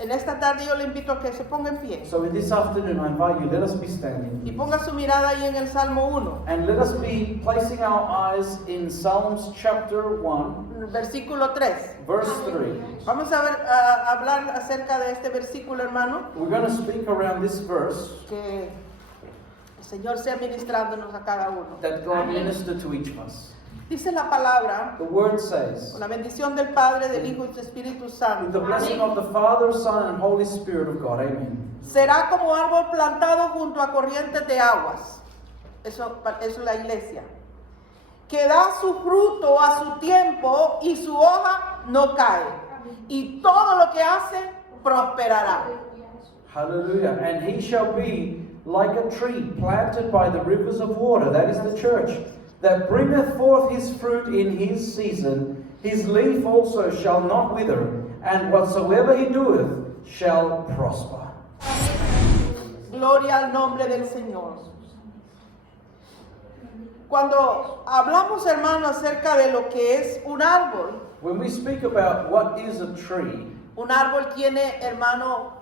En esta tarde yo le invito a que se ponga en pie So this afternoon I invite you, let us be y standing. ponga su mirada ahí en el Salmo 1, And let us be placing our eyes in Psalms chapter 1, versículo 3. verse 3. Vamos a hablar acerca de este versículo, hermano, We're going to speak around this verse, que el Señor sea ministrándonos a cada uno. that God minister to each of us. Dice la palabra, The word says, con la bendición del Padre, del Hijo y del Espíritu with the Santo, blessing of the Father, Son, and Holy Spirit of God. Amen. será como árbol plantado junto a corrientes de aguas. Eso es la iglesia. Que da su fruto a su tiempo y su hoja no cae. Y todo lo que hace prosperará. Hallelujah. And he shall be like a tree planted by the rivers of water, that is the church, that bringeth forth his fruit in his season. His leaf also shall not wither, and whatsoever he doeth shall prosper. Gloria al nombre del Señor. Cuando hablamos, hermano, acerca de lo que es un árbol, When we speak about what is a tree, un árbol tiene, hermano,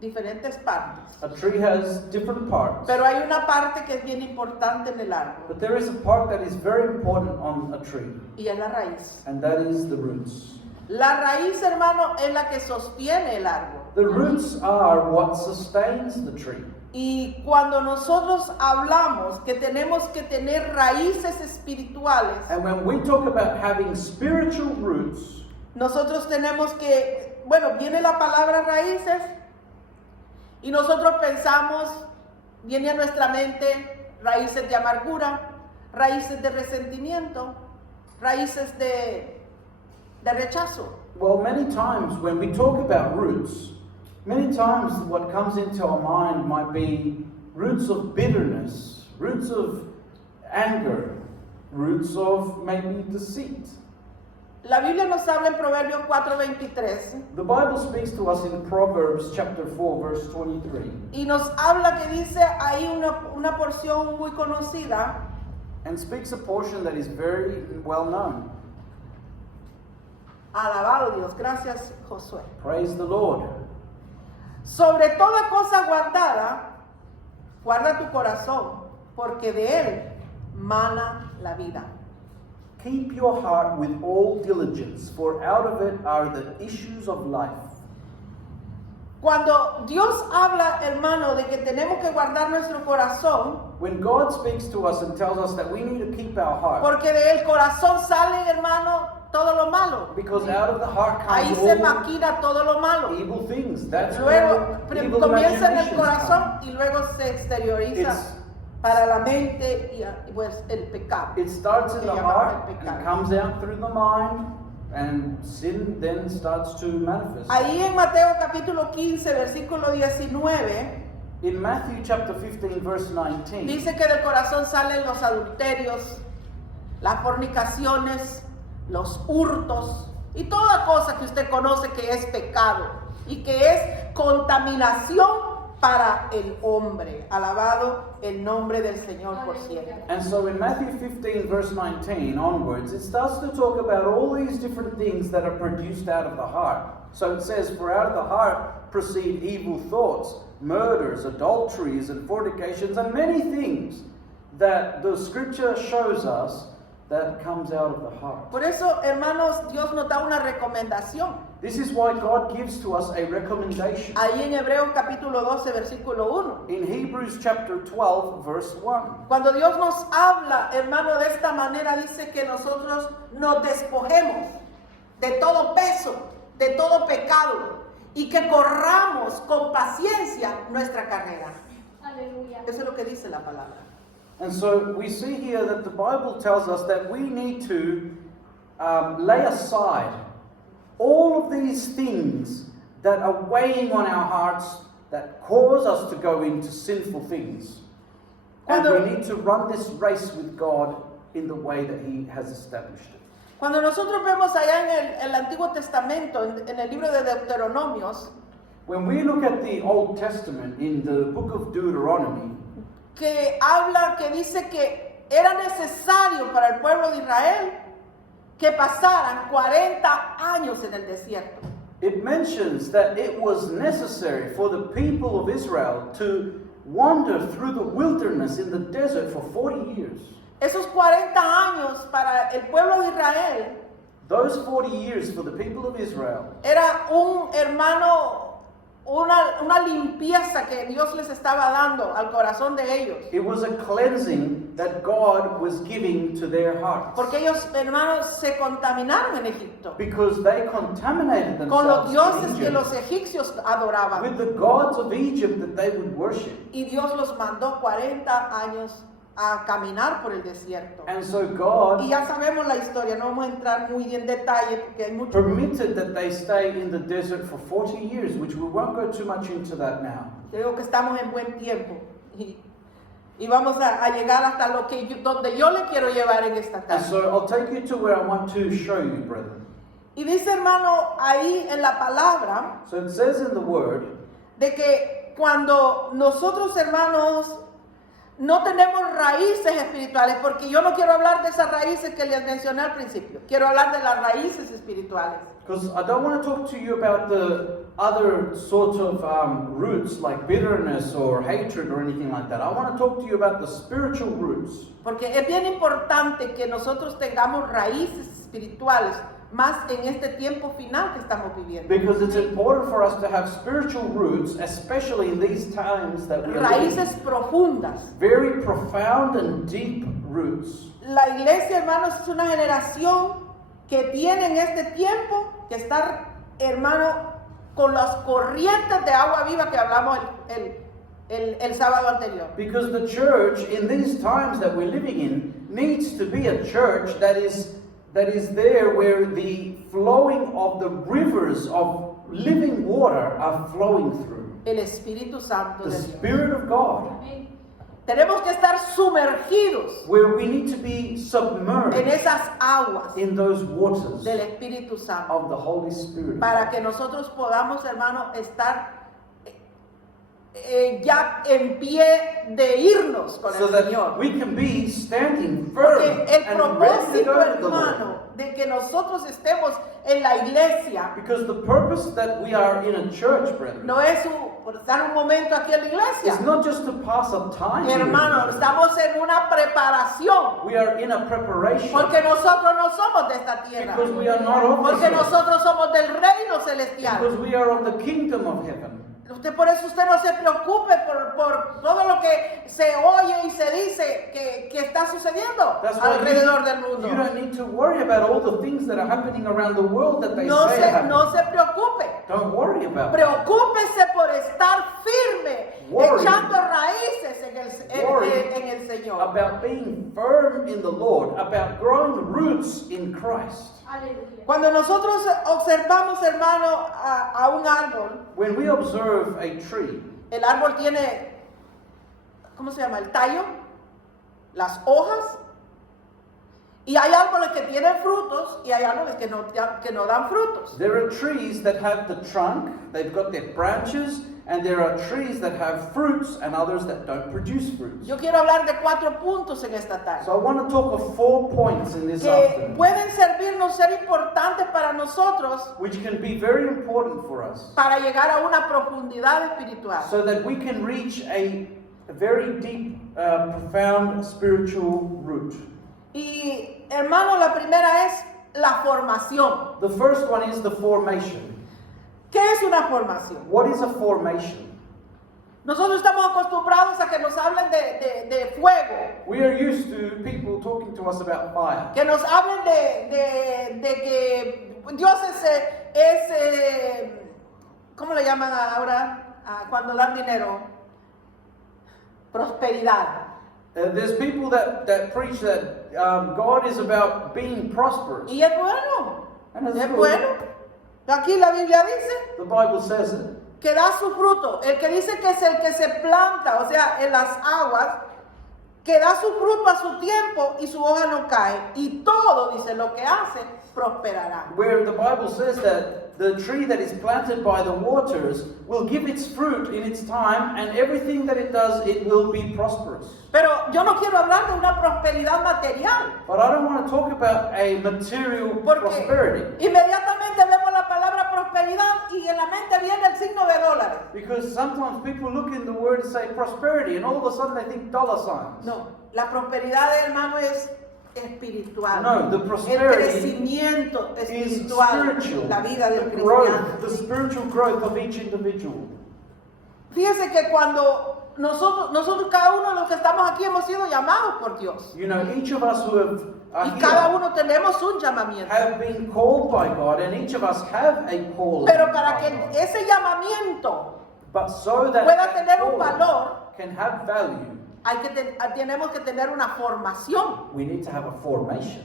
diferentes partes. a tree has different parts. Pero hay una parte que es bien importante en el árbol, But there is a part that is very important on a tree, y es la raíz. and that is the roots. La raíz, hermano, es la que sostiene el árbol. The roots are what sustains the tree. Y cuando nosotros hablamos que tenemos que tener raíces espirituales, And when we talk about having spiritual roots, nosotros tenemos que, bueno, viene la palabra raíces y nosotros pensamos, viene a nuestra mente raíces de amargura, raíces de resentimiento, raíces de rechazo. well, many times when we talk about roots, many times what comes into our mind might be roots of bitterness, roots of anger, roots of maybe deceit. La Biblia nos habla en Proverbios 4:23 The Bible speaks to us in Proverbs chapter 4, verse 23, y nos habla que dice ahí una porción muy conocida, and speaks a portion that is very well known. alabado Dios, gracias Josué. Praise the Lord. Sobre toda cosa guardada, guarda tu corazón, porque de él mana la vida. Keep your heart with all diligence, for out of it are the issues of life. Cuando Dios habla, hermano, de que tenemos que guardar nuestro corazón, When God speaks to us and tells us that we need to keep our heart, porque del corazón sale, hermano, todo lo malo. because out of the heart Ahí comes se all maquina todo lo malo. evil things. That's Luego where evil comienza en el imaginations corazón come. y luego se exterioriza It's- para la mente y pues el pecado. It starts in Que the llamamos heart el and pecado. comes out through the mind, and sin then starts to manifest. Ahí en Mateo capítulo 15, versículo 19, In Matthew chapter 15, verse 19, dice que del corazón salen los adulterios, las fornicaciones, los hurtos y toda cosa que usted conoce que es pecado y que es contaminación para el hombre. Alabado el nombre del Señor por siempre. And so in Matthew 15, verse 19 onwards, it starts to talk about all these different things that are produced out of the heart. So it says, for out of the heart proceed evil thoughts, murders, adulteries, and fornications, and many things that the scripture shows us that comes out of the heart. Por eso, hermanos, Dios nos da una recomendación. This is why God gives to us a recommendation. Ahí en Hebreos capítulo 12, versículo 1. In Hebrews chapter 12, verse 1. Cuando Dios nos habla, hermano, de esta manera, dice que nosotros nos despojemos de todo peso, de todo pecado, y que corramos con paciencia nuestra carrera. Aleluya. Eso es lo que dice la palabra. And so we see here that the Bible tells us that we need to lay aside all of these things that are weighing on our hearts that cause us to go into sinful things. And Cuando- we need to run this race with God in the way that He has established it. Cuando nosotros vemos allá en el Antiguo Testamento, en el libro de Deuteronomios, When we look at the Old Testament in the book of Deuteronomy, que habla, que dice que era necesario para el pueblo de Israel que pasaran 40 años en el desierto. it mentions that it was necessary for the people of Israel to wander through the wilderness in the desert for 40 years. Esos 40 años para el pueblo de Israel Those 40 years for the people of Israel era una limpieza que Dios les estaba dando al corazón de ellos. it was a cleansing that God was giving to their hearts. Porque ellos, hermanos, se contaminaron en Egipto Because they contaminated con los themselves dioses in que Egypt los egipcios adoraban. with the gods of Egypt that they would worship. Y Dios los mandó 40 años a caminar por el desierto. And so Y God ya sabemos la historia, no vamos a entrar muy en detalle porque hay mucho. permitted that they stay in the desert for 40 years, which we won't go too much into that now. Creo que estamos en buen tiempo y vamos a llegar hasta donde yo le quiero llevar en esta And tarde. so I'll take you to where I want to show you, brethren. Y dice, hermano, ahí en la palabra So it says in the word de que cuando nosotros, hermanos, no tenemos raíces espirituales, porque yo no quiero hablar de esas raíces que les mencioné al principio, quiero hablar de las raíces espirituales. because I don't want to talk to you about the other sort of roots like bitterness or hatred or anything like that. I want to talk to you about the spiritual roots. Porque es bien importante que nosotros tengamos raíces espirituales, más en este tiempo final que estamos viviendo. Because it's important for us to have spiritual roots, especially in these times that we are living. Raíces profundas. Very profound and deep roots. La iglesia, hermanos, es una generación que tiene en este tiempo que estar, hermano, con las corrientes de agua viva que hablamos el sábado anterior. Because the church in these times that we're living in needs to be a church that is there where the flowing of the rivers of living water are flowing through. El Espíritu Santo The de Dios. Spirit of God. Tenemos que estar sumergidos Where we need to be en submerged esas aguas in those waters del Espíritu Santo of the Holy Spirit. para que nosotros podamos, hermano, estar ya en pie de irnos con So el that Señor. we can be standing firm Porque el and ready to propósito, go to the Lord. hermano, de que nosotros estemos en la iglesia Because the purpose that we are in a church, brethren, no es por estar un momento aquí en la iglesia. is not just to pass up time. here, Hermano, brethren. estamos en una preparación. We are in a preparation. Porque nosotros no somos de esta tierra. Because we are not of this Porque earth. nosotros somos del reino celestial. Because we are of the kingdom of heaven. Por eso usted no se preocupe por todo lo que se oye y se dice que está sucediendo That's why alrededor del mundo. you don't need to worry about all the things that are happening around the world that they No say se, happen. no se preocupe. Don't worry about that. Preocúpese por estar firme, Worry. echando raíces Worry en el Señor. About being firm in the Lord, about growing roots in Christ. Cuando nosotros observamos, hermano, a un árbol, When we observe a tree, el árbol tiene, ¿cómo se llama? El tallo, las hojas, y hay árboles que tienen frutos y hay árboles que no dan frutos. there are trees that have the trunk, they've got their branches, and there are trees that have fruits and others that don't produce fruits. Yo quiero hablar de 4 puntos en esta tarde So I want to talk of 4 points in this que afternoon, pueden servirnos, ser importantes para nosotros which can be very important for us, para llegar a una profundidad espiritual. so that we can reach a very deep, profound spiritual root. Y hermano, la primera es la formación. The first one is the formation. ¿Qué es una formación? What is a formation? Nosotros estamos acostumbrados a que nos hablen de fuego, We are used to people talking to us about fire. que nos hablen de que Dios es ¿cómo le llaman ahora cuando dan dinero? Prosperidad. There's people that preach that God is about being prosperous. Y es bueno, And it's es good. bueno. Aquí la Biblia dice The Bible says it. que da su fruto. El que dice que es el que se planta, o sea, en las aguas, que da su fruto a su tiempo y su hoja no cae. Y todo, dice, lo que hace, prosperará. Where the Bible says that the tree that is planted by the waters will give its fruit in its time, and everything that it does, it will be prosperous. Pero yo no quiero hablar de una prosperidad material. But I don't want to talk about a material Porque prosperity. inmediatamente vemos la palabra prosperidad prosperidad y en la mente viene el signo de dólares. Because sometimes people look in the word and say prosperity, and all of a sudden they think dollar signs. No, la prosperidad, hermano, es espiritual. No, the El prosperity crecimiento is espiritual, spiritual. la vida del The growth, cristiano. the spiritual growth of each individual. Fíjese que cuando nosotros cada uno de los que estamos aquí hemos sido llamados por Dios. You know, each of us who are Y cada here uno tenemos un llamamiento. have been called by God, and each of us have a call. Pero para by que God. ese llamamiento But so that pueda tener un calling valor, can have value, tenemos que tener una formación. we need to have a formation.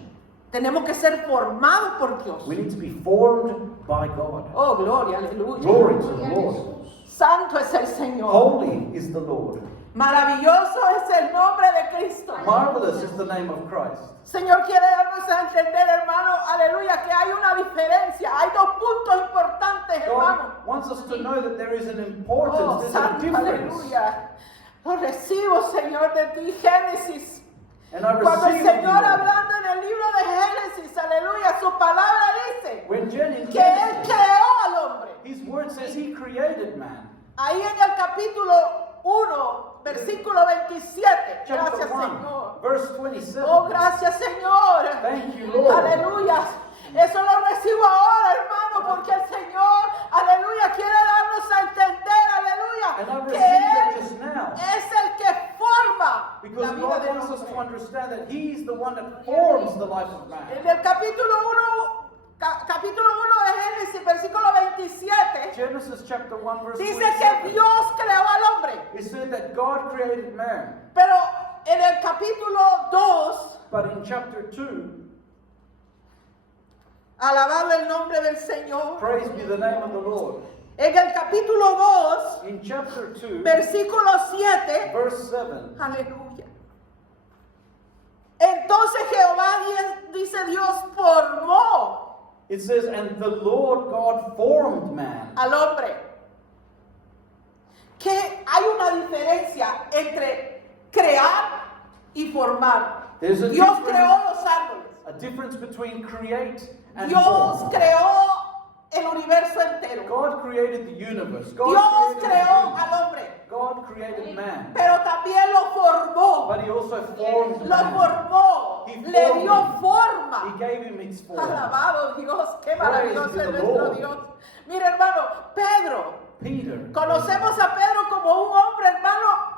Tenemos que ser formados por Dios. We need to be formed by God. Oh, gloria, aleluya. Glory to the Lord. Santo es el Señor. Holy is the Lord. Maravilloso es el nombre de Cristo. Marvelous is the name of Christ. Señor quiere darnos a entender, hermano, aleluya, que hay una diferencia. Hay dos puntos importantes, hermano. God wants us to know that there is an importance, Oh, there's a santo, difference. aleluya. Lo recibo, Señor, de ti, Génesis. And I Cuando el receive it, Señor Lord. hablando en el libro de Génesis, aleluya, su palabra dice When in que Él Genesis, creó al hombre. His word says He created man. Ahí en el capítulo 1, versículo 27. Chapter Gracias, 1, Señor. verse 27. Oh, gracias, Señor. Thank you, Lord. Aleluya. Eso lo recibo ahora, hermano, porque el Señor, aleluya, quiere darnos a entender, And I aleluya, que received that Él just now. es el que forma Because la vida God del wants us to hombre. understand that He's the one that forms the life of man. En el capítulo 1, capítulo 1 de Génesis, versículo 27, Genesis chapter 1 verse dice que 27. Dios creó al hombre. It said that God created man. Pero en el capítulo 2, But in chapter 2, alabado el nombre del Señor. praise be the name of the Lord. En el capítulo 2, In chapter 2, versículo 7, verse 7, aleluya. Entonces Jehová, dice Dios, formó it says, and the Lord God formed man. al hombre. Que hay una diferencia entre crear y formar. There's a Dios difference. creó los árboles. A difference between create and Dios form. creó el universo entero. God created the universe. Dios God created creó the al hombre, God created man. pero también lo formó. But He also formed Lo man. formó, He le formed dio him. forma. He gave him its form. Alabado Dios, qué Praise maravilloso be es the nuestro Lord. Dios. Mira, hermano, Pedro, Peter. conocemos a Pedro como un hombre, hermano,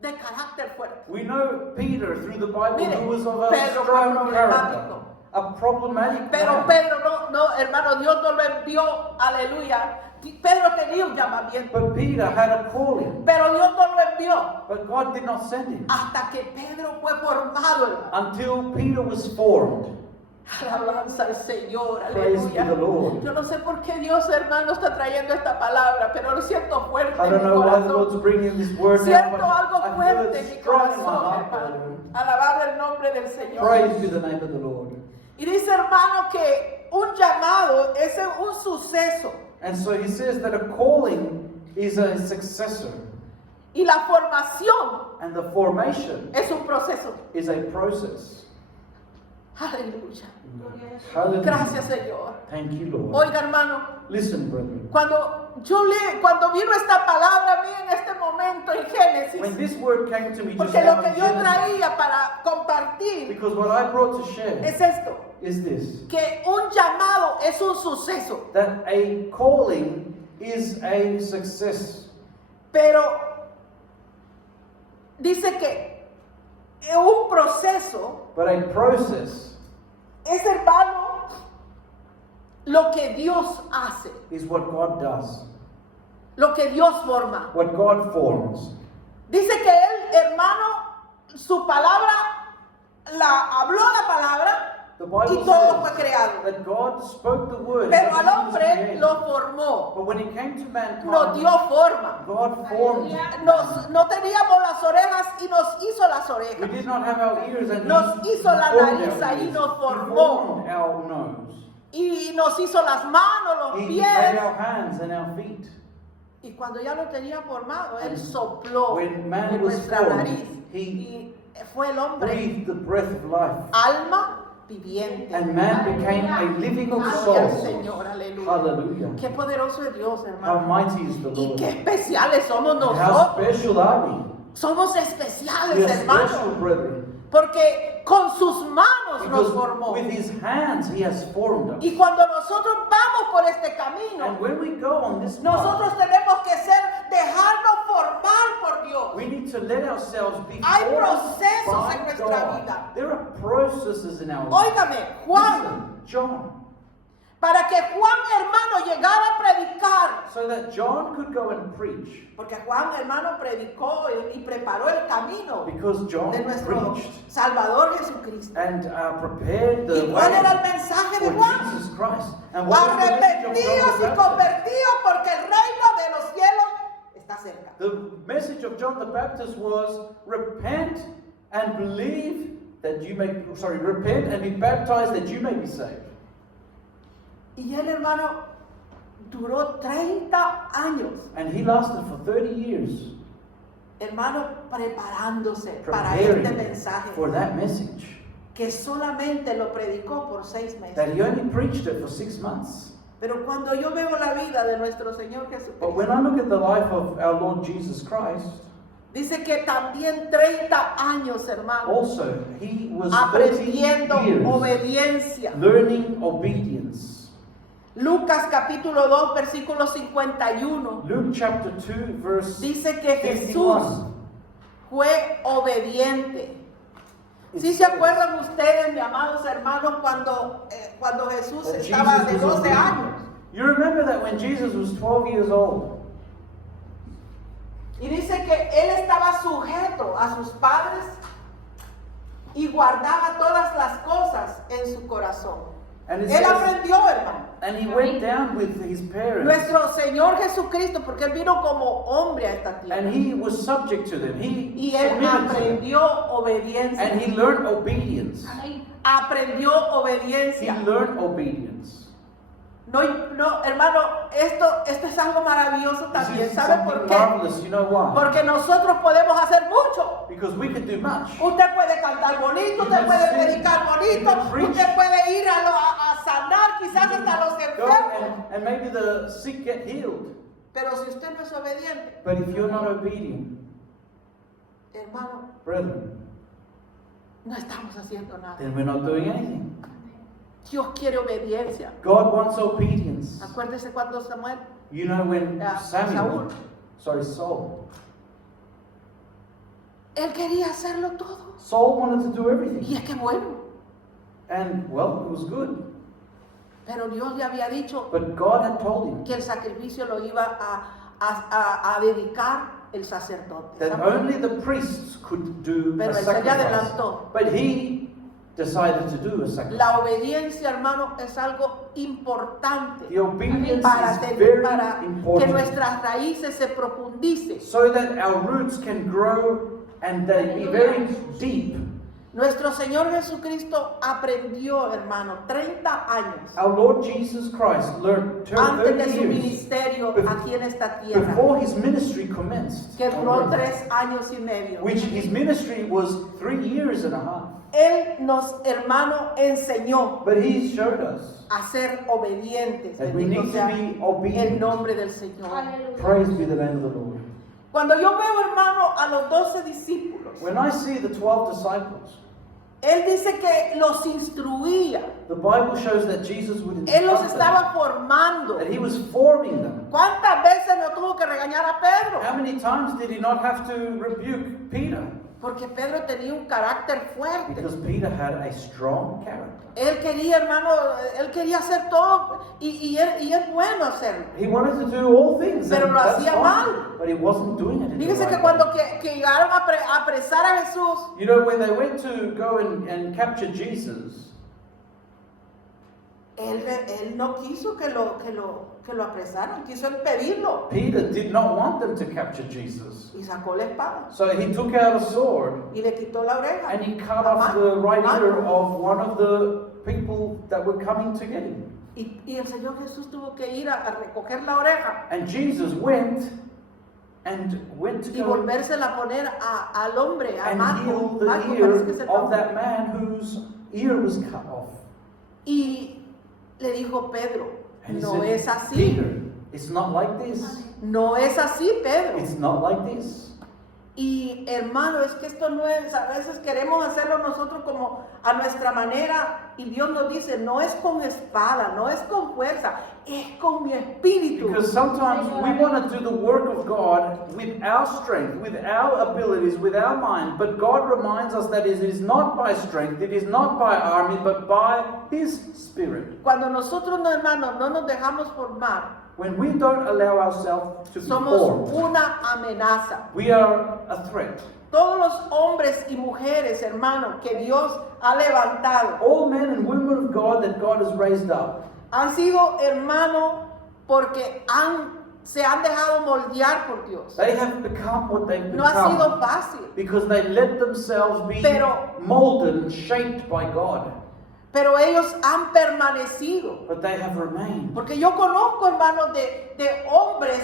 de carácter fuerte. We know Peter through the Bible Mire, who was of a Pedro strong fue character. problemático. A problematic Pero man. Pedro no, hermano, Dios no lo envió, aleluya. Pedro tenía un llamamiento, But Peter had a calling. pero Dios no lo envió But God did not send him. hasta que Pedro fue formado, hermano. Until Peter was formed. Alabanza al Señor, Praise be aleluya. the Lord. Yo no sé por qué Dios, hermano, está trayendo esta palabra, pero lo siento fuerte I en don't mi know why the Lord's corazón. bringing this word now, Siento but algo I feel fuerte en it mi strong in my corazón, heart, hermano. brethren. Alabado el nombre del Señor. Praise be the name of the Lord. Y dice, hermano, que un llamado es un suceso And so he says that a calling is a successor, y la formación and the formation es un proceso. is a process. Aleluya. Hallelujah. Gracias, Señor. Thank you, Lord. Oiga, hermano, Listen, brethren. cuando vino esta palabra a mí en este momento en Génesis, When this word came to me just porque now lo que in yo Genesis, traía para compartir because what I brought to share es esto, is this, que un llamado es un suceso, that a calling is a success. pero dice que un proceso But a process es, hermano, lo que Dios hace, is what God does, lo que Dios forma. what God forms. Dice que él, hermano, su palabra, habló la palabra The Bible y todo fue says creado. that God spoke the word, Pero and al everything was hombre created. lo formó, But when it came to nos mankind, dio forma. God formed it. No teníamos las orejas y nos hizo las We orejas. did not have our ears, and Nos He hizo la formed nariz our ahí, ears. nos He formó. formed our nose. Y nos hizo las manos, los He made pies. our hands and our feet. Y cuando ya lo tenía formado, él And sopló when man en was nuestra formed, nariz. he Y fue el hombre breathed the breath of life. alma, viviente. And man became a living Gloria al soul. Señor, aleluya. Hallelujah. Qué poderoso es Dios, How hermano. mighty is the Y Lord. qué especiales somos And how nosotros. special are we? Somos We especiales, are hermano. special, brethren. Porque con sus manos nos Because formó. with his hands he has formed us. Y cuando nosotros vamos por este camino, And when we go on this path, nosotros tenemos que dejarnos formar por Dios. we need to let ourselves be Hay formed procesos by en nuestra God. vida. There are processes in our life. Óigame, Juan, Listen, John, para que Juan, hermano, llegara a predicar, so that John could go and preach, porque Juan, hermano, predicó y preparó el camino because John de nuestro preached Salvador Jesucristo. and prepared the ¿Y cuál way era el mensaje de for Juan? Jesus Christ. And what was the message of Arrepentidos y John the Baptist? convertidos porque el reino de los cielos está cerca. The message of John the Baptist was repent and believe that you may, repent and be baptized that you may be saved. Y él, hermano, duró 30 años, And he lasted for 30 years hermano, preparándose para este preparing mensaje for that message. que solamente lo predicó por 6 meses. That he only preached it for 6 months. Pero cuando yo veo la vida de nuestro Señor But when Jesucristo, I look at the life of our Lord Jesus Christ, dice que también 30 años, hermano, also he was 30 aprendiendo years obediencia. learning obedience. Lucas capítulo 2, versículo 51, Luke chapter 2 verse dice que Jesús 51. fue obediente. It ¿Sí se says acuerdan ustedes, mis amados hermanos, cuando Jesús that estaba Jesus de was 12 obedient. años? You remember that when Jesus was 12 years old, Y dice que él estaba sujeto a sus padres y guardaba todas las cosas en su corazón. and it Él says, aprendió, hermano. and he went down with his parents, Nuestro Señor Jesucristo, porque él vino como hombre a esta tierra. and he was subject to them. He Y él submitted to them, aprendió obediencia. and he learned obedience. Aprendió He obediencia. learned obedience. No, hermano, esto es algo maravilloso This también. is ¿Sabe por something qué? marvelous. You know why? Porque nosotros podemos hacer mucho. Because we can do much. Usted puede cantar bonito, You usted can puede sing, predicar bonito, you can preach. usted puede ir a sanar quizás hasta los Go enfermos. and maybe the sick get healed. Pero si usted no es obediente, But if you're not obedient, hermano, brethren, no estamos haciendo nada. then we're not doing anything. Dios quiere obediencia. God wants obedience. Acuérdese cuando Samuel, You know when Saúl. Saul. él quería hacerlo todo. Saul wanted to do Y everything. es que bueno, And well, it was good. pero Dios le había dicho But God had told him que el sacrificio lo iba a dedicar el sacerdote. that Samuel. only the priests could do Pero a él se le sacrifice. adelantó. But he decided to do a sacrifice. La obediencia, hermano, es algo importante The obedience para is que very important. nuestras raíces se profundicen. So that our roots can grow and they be very deep. Nuestro Señor Jesucristo aprendió, hermano, 30 años Our Lord Jesus Christ learned antes 30 de su years ministerio aquí en esta tierra, before his ministry commenced, que duró on earth, 3 años y medio. which his ministry was 3 years and a half. Él nos, hermano, enseñó But he showed us a ser obedientes. that we Bendito need to sea be el obedient. nombre del Señor. Praise be the name of the Lord. Cuando yo veo, hermano, a los 12 discípulos, When I see the 12 disciples, él dice que los instruía. the Bible shows that Jesus would Él los instruct them, estaba formando. that he was forming them. ¿Cuántas veces no tuvo que regañar a Pedro? How many times did he not have to rebuke Peter? Porque Pedro tenía un carácter fuerte. Because Peter had a strong character. Él quería, hermano, él quería hacer todo y es bueno hacerlo. He wanted to do all things, Pero and lo that's hacía fine, mal. but he wasn't doing it in the Fíjese right que way. cuando que llegaron a apresar a Jesús, You know, when they went to go and capture Jesus, él no quiso que lo apresaran, quiso él pedirlo Peter did not want them to capture Jesus. y sacó la espada So he took out a sword y le quitó la oreja. and he cut La off mano, the right mano. ear of one of the people that were coming to get him. Y el Señor Jesús tuvo que ir a recoger la oreja And Jesus went to y go volvérsela a poner al hombre, a and Marco. heal the Marco ear parece que es el of nombre. that man whose ear was cut off. Y le dijo Pedro, And he no said, es así. Peter, it's not like this. No es así, Pedro. It's not like this. Y hermano, es que esto no es, a veces queremos hacerlo nosotros como a nuestra manera y Dios nos dice, no es con espada, no es con fuerza, es con mi espíritu. Because sometimes we want to do the work of God with our strength, with our abilities, with our mind, but God reminds us that it is not by strength, it is not by army, but by His Spirit. Cuando nosotros, no, hermanos, no nos dejamos formar, When we don't allow ourselves to be somos formed, una amenaza. we are a threat. Todos los hombres y mujeres, hermanos, que Dios ha levantado, All men and women of God that God has raised up han sido hermanos porque se han dejado moldear por Dios. they have become what they've No ha sido become fácil, because they let themselves be Pero- molded and shaped by God. pero ellos han permanecido. But they have remained. Porque yo conozco, hermanos, de hombres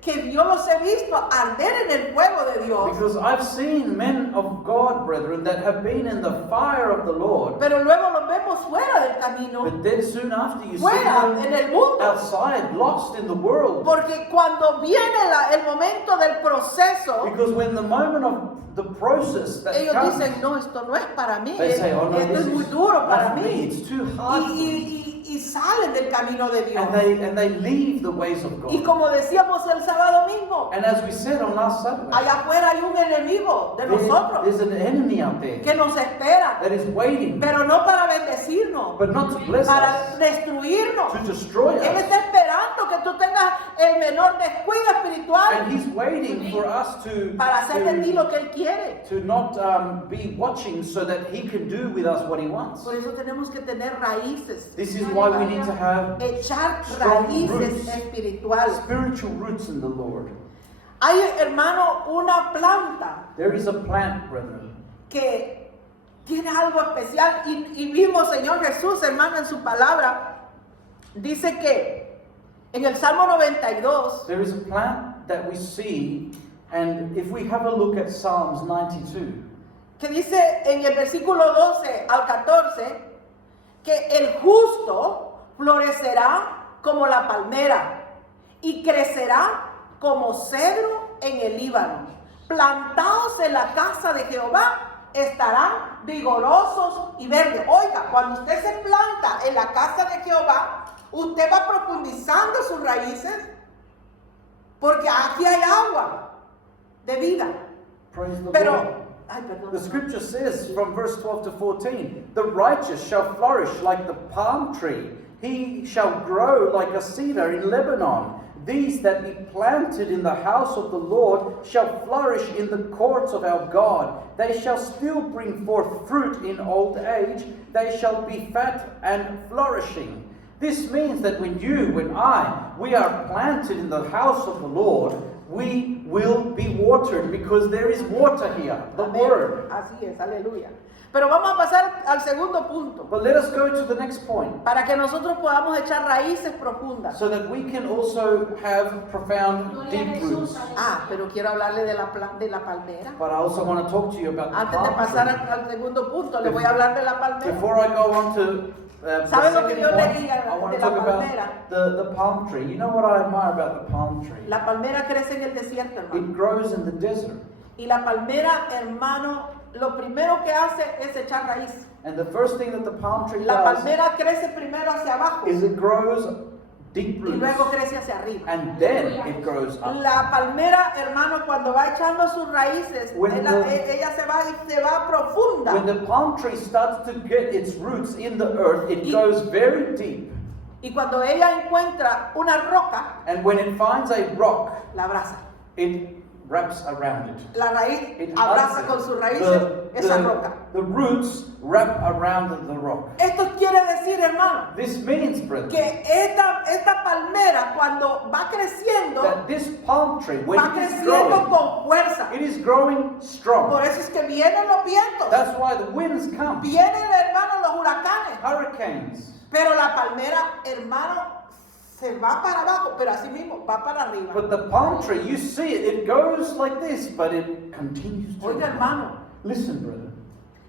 que Dios los he visto arder en el fuego de Dios, Because I've seen men of God, brethren, that have been in the fire of the Lord, pero luego los vemos fuera del camino, but then soon after you see fuera en them el mundo. outside, lost in the world. Porque cuando viene el momento del proceso, Because when the moment of the process that ellos comes, dicen, no, esto no es para mí, they say, oh no, esto this es muy is duro para not for me, mí. it's too hard for me. Y salen del camino de Dios. And they leave the ways of Y God. como decíamos el sábado mismo, And as we said on last Saturday, allá afuera hay un enemigo de nosotros there's an enemy out there que nos espera, that is waiting, pero no para bendecirnos, but not to bless para us, destruirnos. to destroy Él us. está esperando que tú tengas el menor descuido espiritual And He's waiting for us para hacer de ti lo que Él quiere. to not be watching so that He can do with us what He wants. Por eso tenemos que tener raíces, This is why we need to have echar strong raíces roots, espirituales. spiritual roots in the Lord. Hay, hermano, una planta There is a plant, brethren, que tiene algo especial y vimos, Señor Jesús, hermano, en su palabra, dice que en el Salmo 92, there is a plant that we see, and if we have a look at Psalms 92, que dice en el versículo 12 al 14, que el justo florecerá como la palmera y crecerá como cedro en el Líbano. Plantados en la casa de Jehová estarán vigorosos y verdes. Oiga, cuando usted se planta en la casa de Jehová, usted va profundizando sus raíces porque aquí hay agua de vida. praise the Lord. Pero, ay, perdón. The scripture says from verse 12 to 14, the righteous shall flourish like the palm tree. He shall grow like a cedar in Lebanon. These that be planted in the house of the Lord shall flourish in the courts of our God. They shall still bring forth fruit in old age. They shall be fat and flourishing. This means that when we are planted in the house of the Lord, we will be watered because there is water here, the Amén. word. Así es, aleluya. Pero vamos a pasar al segundo punto, But let us go to the next point para que nosotros podamos echar raíces profundas. so that we can also have profound, deep roots. Ah, pero quiero hablarle de la palmera. But I also want to talk to you about the Antes de palm pasar tree. al segundo punto, le voy a hablar de la palmera. Before I go on to the ¿Sabe lo que second yo le point, diga I want de to la talk palmera? about the palm tree. You know what I admire about the palm tree? La palmera crece en el desierto, hermano. It grows in the desert. Y la palmera, hermano, lo primero que hace es echar raíz. And the first thing that the palm tree La does palmera crece primero hacia abajo is it grows deep y roots. luego crece hacia arriba. And then it grows up. La palmera, hermano, cuando va echando sus raíces, When ella se va profunda. When the palm tree starts to get its roots in the earth, it Y- goes very deep. Y cuando ella encuentra una roca, And when it finds a rock, la abraza. it wraps around it. La raíz It abraza hugs con it. sus raíces esa roca. The roots wrap around the rock. Esto quiere decir, hermano, This means, brethren, que esta palmera cuando va creciendo, that this palm tree, when va it is creciendo growing, con fuerza. it is growing strong. Por eso es que vienen los vientos, That's why the winds come, vienen, hermano, los huracanes. hurricanes. Pero la palmera, hermano, se va para abajo, pero así mismo va para arriba. But the palm tree, you see it, it goes like this, but it continues to Oiga, grow. hermano, Listen, brother.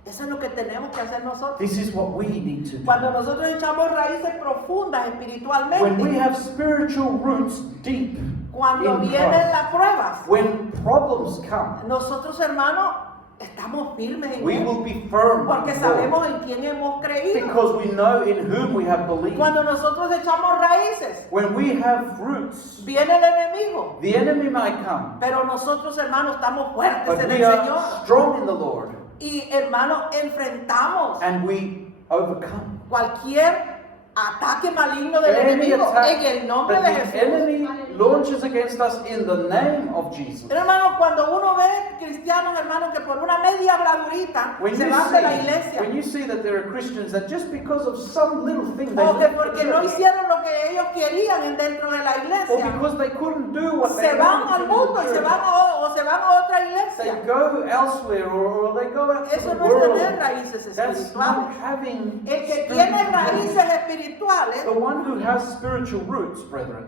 Eso es lo que tenemos que hacer nosotros. This is what we need to do. Cuando nosotros echamos raíces profundas When we espiritualmente, have spiritual roots deep cuando in vienen Christ, las pruebas, when problems come, nosotros, hermanos, estamos firmes en we Él, will be firm porque in the Lord, sabemos en quién hemos creído. because we know in whom we have believed. Cuando nosotros echamos raíces, When we have roots, viene el enemigo, the enemy might come, pero nosotros, hermanos, estamos fuertes but en we el are Señor. strong in the Lord, Y, hermanos, enfrentamos and we overcome. cualquier ataque maligno del Any enemigo attack en el nombre de that the Jesús. enemy launches against us in the name of Jesus. Hermano, cuando uno ve cristianos, hermanos, que por una media habladurita When se you, van de la iglesia, when you see that there are Christians that just because of some little thing they o que left the porque no church, hicieron lo que ellos querían dentro de la or iglesia, because they couldn't do what they se van wanted al to mundo do y in se the van church, se van a otra they iglesia. go elsewhere or they go out to Eso the no es tener world. raíces That's espirituales. not having El que tiene spiritual roots. raíces espirituales, The one who has spiritual roots, brethren,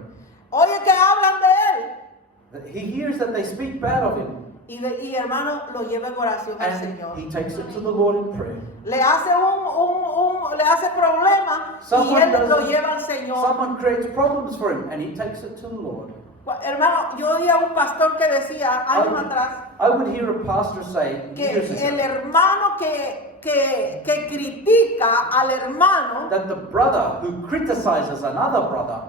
oye que hablan de él. he hears that they speak bad of him, Y hermano, lo lleva en oración al and Señor. he takes it to the Lord in prayer. Le hace le hace problema y Someone él does- lo lleva al Señor. Someone creates problems for him, and he takes it to the Lord. Hermano, yo oía un pastor que decía años atrás I would hear a pastor say que years el ago hermano que critica al hermano that the brother who criticizes another brother,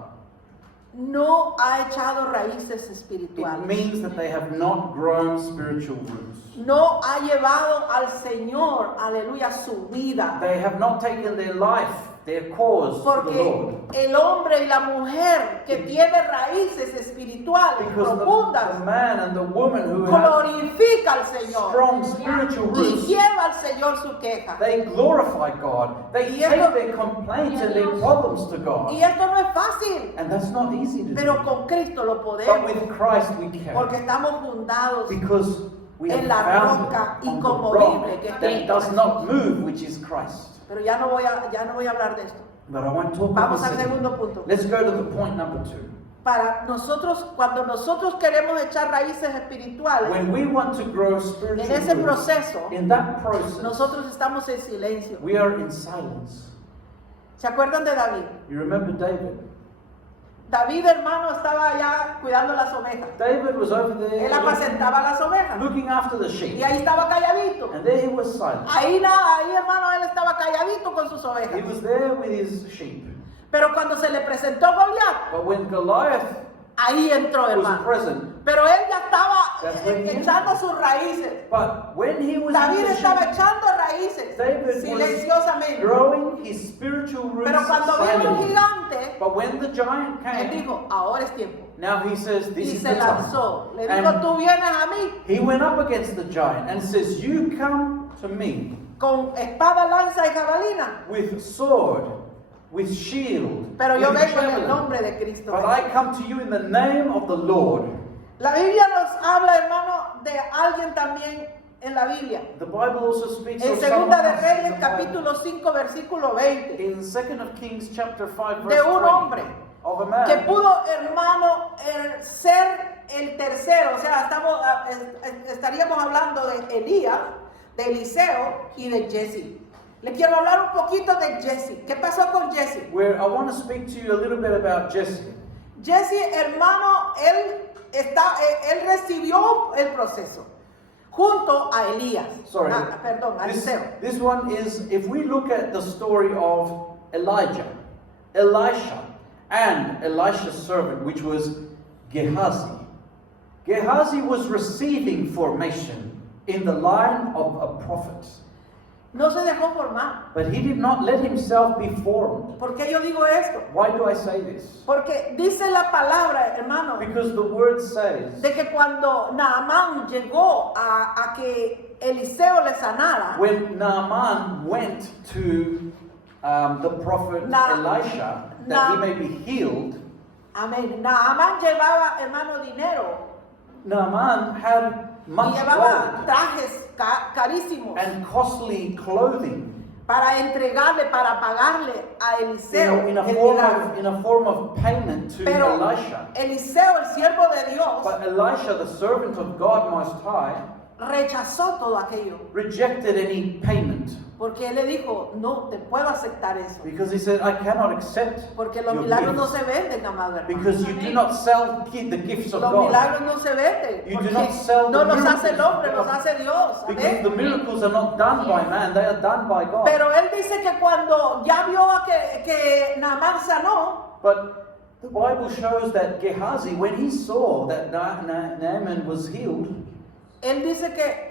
no ha echado raíces it espirituales. means that they have not grown spiritual roots. No ha llevado al Señor, aleluya, su vida. They have not taken their life, their cause to the Porque Lord. el hombre y la mujer que tiene raíces espirituales Because profundas the man and the woman who have glorifica al Señor strong spiritual y roots, lleva al Señor su queja. they glorify God. They Y take esto- their complaints and their problems to Y God. esto no es fácil, And that's not easy to pero do. con Cristo lo But podemos, with Christ we porque can. estamos fundados Because we have en la found roca it on the inconmovible que es rock that Cristo does Jesús. not move, which is Christ. Pero ya no voy a hablar de esto. But I won't talk Vamos about al this. segundo punto. Let's go to the point number 2. Para nosotros, cuando nosotros queremos echar raíces espirituales, When we want to grow en spiritual ese roots, proceso, in that process, nosotros estamos en silencio. we are in silence. ¿Se acuerdan de David? You remember David? David, hermano, estaba allá cuidando las ovejas. David was over there Él apacentaba las ovejas. looking after the Y sheep. ahí estaba calladito. And there he was silent. Ahí nada, ahí, hermano, él estaba calladito con sus He ovejas. was there with his sheep. Pero cuando se le presentó Goliat, But when Goliath ahí entró, was hermano. present, Pero él ya estaba That's when he echando sus raíces. but when he was David with the estaba sheep, echando raíces David was silenciosamente. growing his spiritual roots Pero cuando vino un silently. gigante, But when the giant él came, dijo, ahora es tiempo. now he says, this Y is se the time. lanzó. Le dijo, And tú vienes a mí he went up against the giant and says, you come to me con espada, lanza y jabalina. with sword, with shield, Pero yo with vengo en el javelin. nombre de Cristo. But I come to you in the name of the Lord. La Biblia nos habla, hermano, de alguien también en la Biblia. The Bible also speaks En of Segunda someone de else in Reyes, the Bible. capítulo 5, versículo 20. In 2nd of Kings chapter 5 verse De un 20, hombre of a man que pudo, hermano, ser el tercero. O sea, estaríamos hablando de Elías, de Eliseo y de Jesse. Le quiero hablar un poquito de Jesse. ¿Qué pasó con Jesse? where I want to speak to you a little bit about Jesse. Jesse, hermano, él recibió el proceso junto a Elías. Sorry. Perdón, a This, Eliseo. this one is, if we look at the story of Elijah, Elisha, and Elisha's servant, which was Gehazi. Gehazi was receiving formation in the line of a prophet. No se dejó formar. But he did not let himself be formed. ¿Por qué yo digo esto? Why do I say this? Porque dice la palabra, hermano, Because the word says, de que cuando Naamán llegó a que Eliseo le sanara, when Naaman went to the prophet Elisha, that he may be healed, amén. Naamán llevaba, hermano, dinero Naaman had y much llevaba gold trajes carísimos and costly clothing para entregarle, para pagarle a Eliseo in a el form milagro. in a form of payment to Pero Elisha. Eliseo, el siervo de Dios, But Elisha, the servant of God Most High, rechazó todo aquello. rejected any payment. Porque él le dijo, no te puedo aceptar eso. Because he said, I cannot accept Porque los your milagros no gifts. se venden, amado hermano. Because you do not sell the gifts of Los God. milagros no se venden. You do Porque not sell no the los hace el miracles hombre, of los God. hace Dios. Because Amén. the miracles are not done by man, they are done by God. Pero él dice que cuando ya vio a que Naamán sanó, But the Bible shows that Gehazi, when he saw that Naaman was healed, él dice que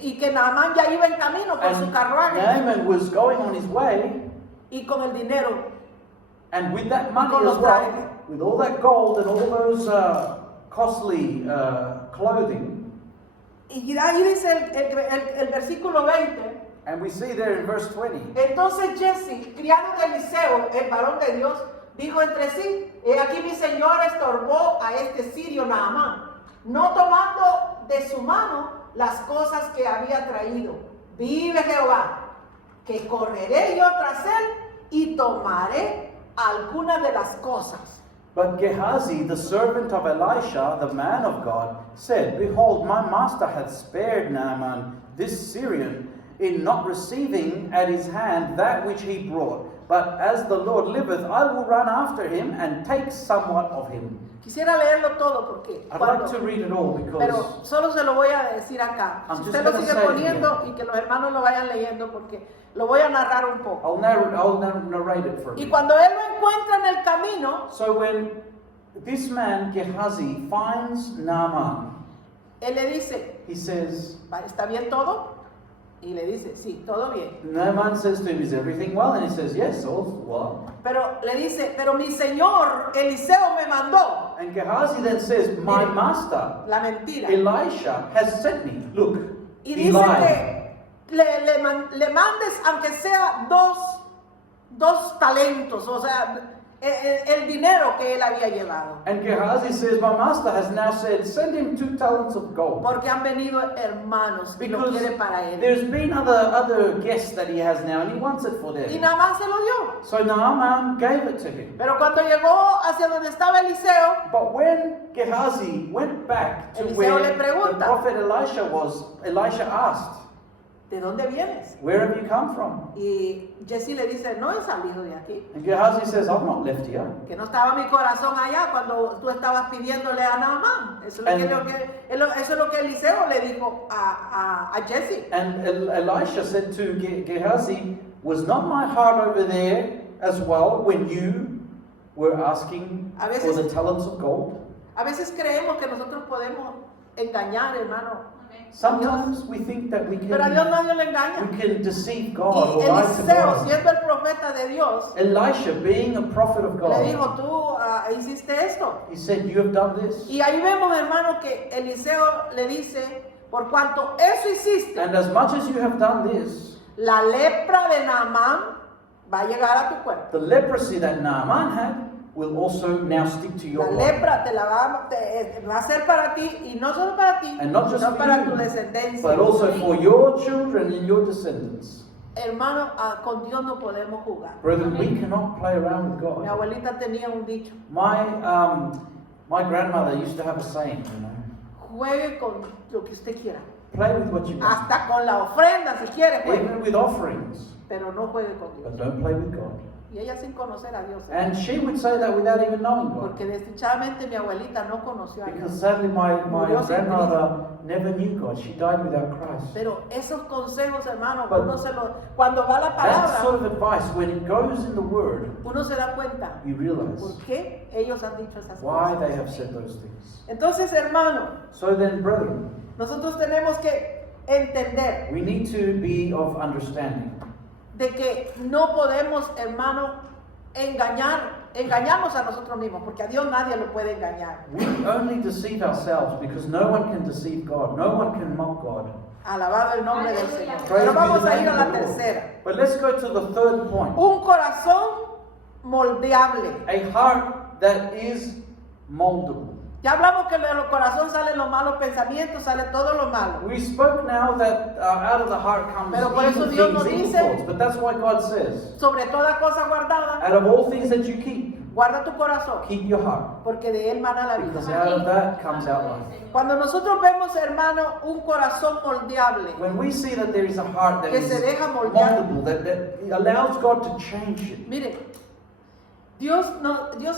y que Naamán ya iba en camino con su and carruaje Naaman was going on his way, y con el dinero. and with that money Con los as well, trajes. with all that gold and all those costly clothing, Y ahí dice el versículo 20. and we see there in verse 20, Entonces Jesse, criado de Eliseo, el varón de Dios, dijo entre sí: he aquí mi señor estorbó a este sirio Naamán, no tomando de su mano las cosas que había traído. Vive Jehová, que correré yo tras él y tomaré algunas de las cosas. But Gehazi, the servant of Elisha, the man of God, said, Behold, my master hath spared Naaman, this Syrian, in not receiving at his hand that which he brought. But as the Lord liveth, I will run after him and take somewhat of him. Quisiera leerlo todo porque I'd like to read it all pero because solo se lo voy a decir acá. I'm Si just usted lo gonna sigue say it poniendo here. y que los hermanos lo vayan leyendo porque lo voy a narrar un poco. I'll narrate it for Y you. cuando él lo encuentra en el camino, So when this man, Gehazi, finds Naaman, él le dice: he says, ¿está bien todo? Y le dice: sí, todo bien. Naaman says to him, Is everything well? And he says, Yes, all's well. Pero le dice: pero mi señor Eliseo me mandó. And Gehazi then says, My Mire, master, La mentira. Elisha, has sent me. Look, Y he dice lied. que le mandes aunque sea dos talentos, o sea, el dinero que él había llevado. And Gehazi says, My master has now said, Send him 2 talents of gold. Porque han venido hermanos y lo Because quiere para él. there's been other guests that he has now, and he wants it for Y them. Naamán se lo dio. So Naaman gave it to him. Pero cuando llegó hacia donde estaba Eliseo, But when Gehazi went back to Eliseo where le the pregunta, prophet Elisha was, Elisha asked, ¿de dónde vienes? Where have you come from? Y Jesse le dice: no he salido de aquí. And Gehazi says, I've not left here. Que no estaba mi corazón allá cuando tú estabas pidiéndole a Naamán. Eso es lo que Eliseo le dijo a Jesse. And Elisha said to Gehazi, Was not my heart over there as well when you were asking A for veces- the talents of gold? A veces creemos que nosotros podemos engañar, hermano. Sometimes we think that we Pero a Dios can, nadie le engaña. we can deceive God Y or lie to Eliseo, God. siendo el profeta de Dios, Elisha, being a prophet of le God, dijo: tú hiciste esto. he said, You have done this. Y ahí vemos, hermano, que Eliseo le dice: por cuanto eso hiciste, And as much as you have done this, la lepra de Naamán va a llegar a tu cuerpo. the leprosy that Naaman had will also now stick to your La body. lepra va a ser para ti, y no solo para ti, And not just sino for para tu you, descendencia. but also for your children and your descendants. Hermano, con Dios no podemos jugar. Brethren, we cannot play around with Mi God. abuelita tenía un dicho: My grandmother used to have a saying, juegue con lo que usted quiera, play with what you want, hasta con la ofrenda si quiere, juegue, even with offerings, pero no juegue con Dios. but don't play with God. Y ella sin conocer a Dios, And she would say that without even knowing God. porque desdichadamente mi abuelita no conoció a Dios. Because sadly my Murió sin grandmother never knew God. She died without Christ. Pero esos consejos, hermano, But cuando va la That sort palabra, of advice, when it goes in the Word, uno se da cuenta you realize por qué ellos han dicho esas why they cosas. have said those things. Entonces, hermano, So then, brethren, nosotros tenemos que entender we need to be of understanding de que no podemos, hermano, engañarnos a nosotros mismos, porque a Dios nadie lo puede engañar. We only deceive ourselves because no one can deceive God. No one can mock God. Alabado el nombre del Señor. Praise Pero be vamos the a name ir a of la the Lord. tercera. But let's go to the third point. Un corazón moldeable. A heart that is moldable. Ya hablamos que de los corazones salen los malos pensamientos, sale todo lo malo. We spoke now that out of the heart comes Pero por eso evil Dios nos things, evil dice- thoughts. But that's why God says, Sobre toda cosa guardada, out of all things that you keep, Guarda tu corazón, Keep your heart. porque de él mana la Because vida. out of that comes out life. Cuando nosotros vemos, hermano, un corazón moldeable, When we see that there is a heart that que is se deja moldear, moldable, that allows God to change it. mire, Dios,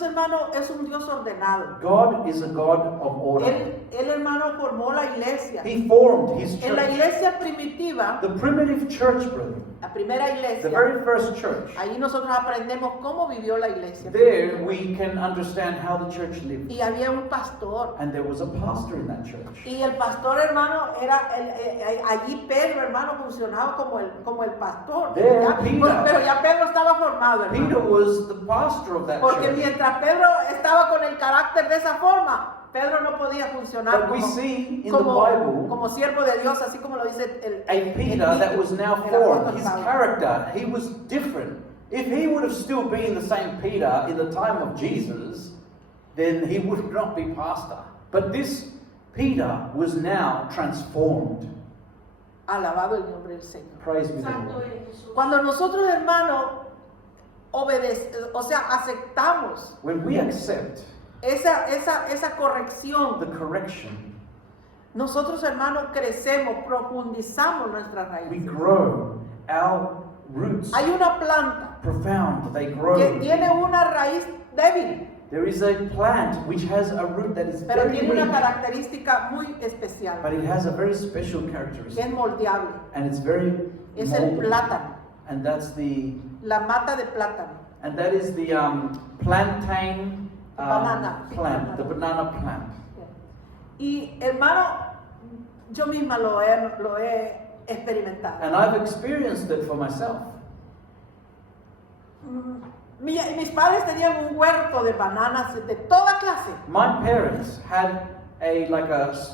hermano, es un Dios ordenado. God is a God of order. Él, hermano, formó la iglesia. He formed His En la church. iglesia primitiva, The primitive church, brother. la primera The iglesia, very first church. ahí nosotros aprendemos cómo vivió la iglesia. There we can understand how the church lived. Y había un pastor. And there was a pastor in that church. Y el pastor, hermano, era allí Pedro, hermano, funcionaba como el pastor. There, ¿Ya? Peter. Pero ya Pedro estaba formado, Peter hermano. was the pastor of that Porque church. mientras Pedro estaba con el carácter de esa forma, Pedro no podía funcionar But we see in the como, Bible como siervo de Dios, así como lo dice a Peter that was now el formed. apóstol His Pablo. character, he was different. If he would have still been the same Peter in the time of Jesus, then he would not be pastor. But this Peter was now transformed. Alabado el nombre del Señor. Praise be the Santo Lord. es Jesús. Cuando nosotros, hermano, aceptamos When we accept esa corrección, the correction, nosotros, hermanos, crecemos, profundizamos nuestras we raíces. grow. Our roots Hay una planta profound, they que grow. tiene una raíz débil, There is a plant which has a root that is pero very tiene una weak, característica muy especial, but it has a very special que characteristic, es moldeable. and it's very Es el moldable. plátano, And that's the la mata de plátano. and that is the plantain Banana. plant, the banana plant. Y, hermano, yo misma lo he experimentado. And I've experienced it for myself. Mis padres tenían un huerto de bananas de toda clase. My parents had a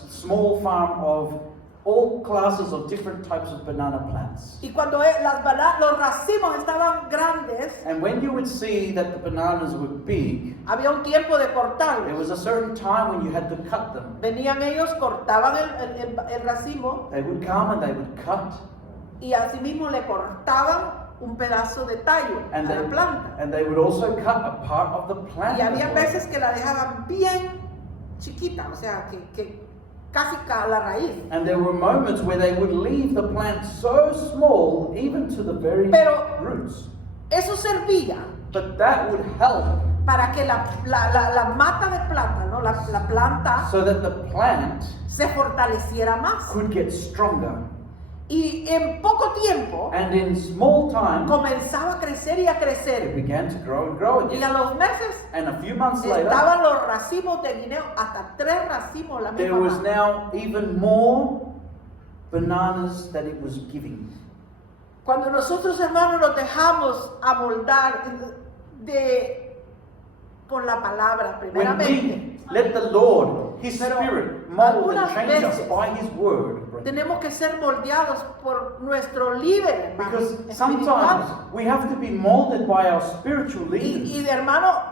small farm of all classes of different types of banana plants. Y cuando los racimos estaban grandes, And when you would see that the bananas were big, había un tiempo de there cortarlos. was a certain time when you had to cut them. Venían ellos, cortaban el racimo They would come and they would cut, y asimismo le cortaban un pedazo de tallo a and la planta. they would also cut a part of the plant. Y as había well. veces que la dejaban bien chiquita, o sea, que casi a la raíz. And there were moments where they would leave the plant so small, even to the very Pero- roots. Eso servía But that would help para que la mata de plátano, la planta, so that the plant se fortaleciera más. could get stronger. Y en poco tiempo And in small time, comenzaba a crecer y a it crecer. began to grow and grow Y again. a los meses And a few months later, estaban los racimos de guineo, hasta 3 racimos la there misma was mata. now even more bananas that it was giving. Cuando nosotros, hermanos, nos dejamos amoldar con la palabra, When primeramente, we let the Lord, His Pero Spirit, mold and algunas change us veces by His Word, tenemos que ser moldeados por nuestro líder, hermano, because espiritual. sometimes we have to be molded by our spiritual leaders Y de hermano,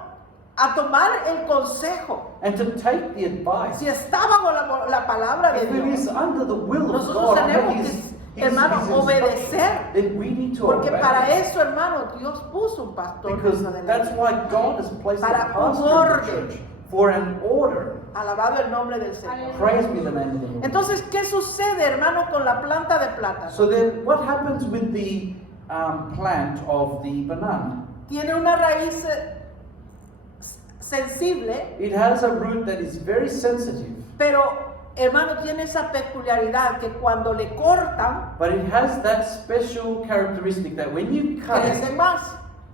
a tomar el consejo. and to take the advice. Si está bajo la palabra de If it is Dios, under the will of nosotros God, under tenemos que, hermano, obedecer. then we need to Porque obey. para eso, hermano, Dios puso un pastor. Because dentro de la that's iglesia. why God has placed a Para un pastor in orden. the church, for an order. Alabado el nombre del Señor. Aleluya. Praise be the name of the Lord. Entonces, ¿qué sucede, hermano, con la planta de plátano? So then, what happens with the plant of the banana? Tiene una raíz sensible, It has a root that is very sensitive, pero, hermano, tiene esa peculiaridad que cuando le cortan, but it has that special characteristic that when you cut crece it, más.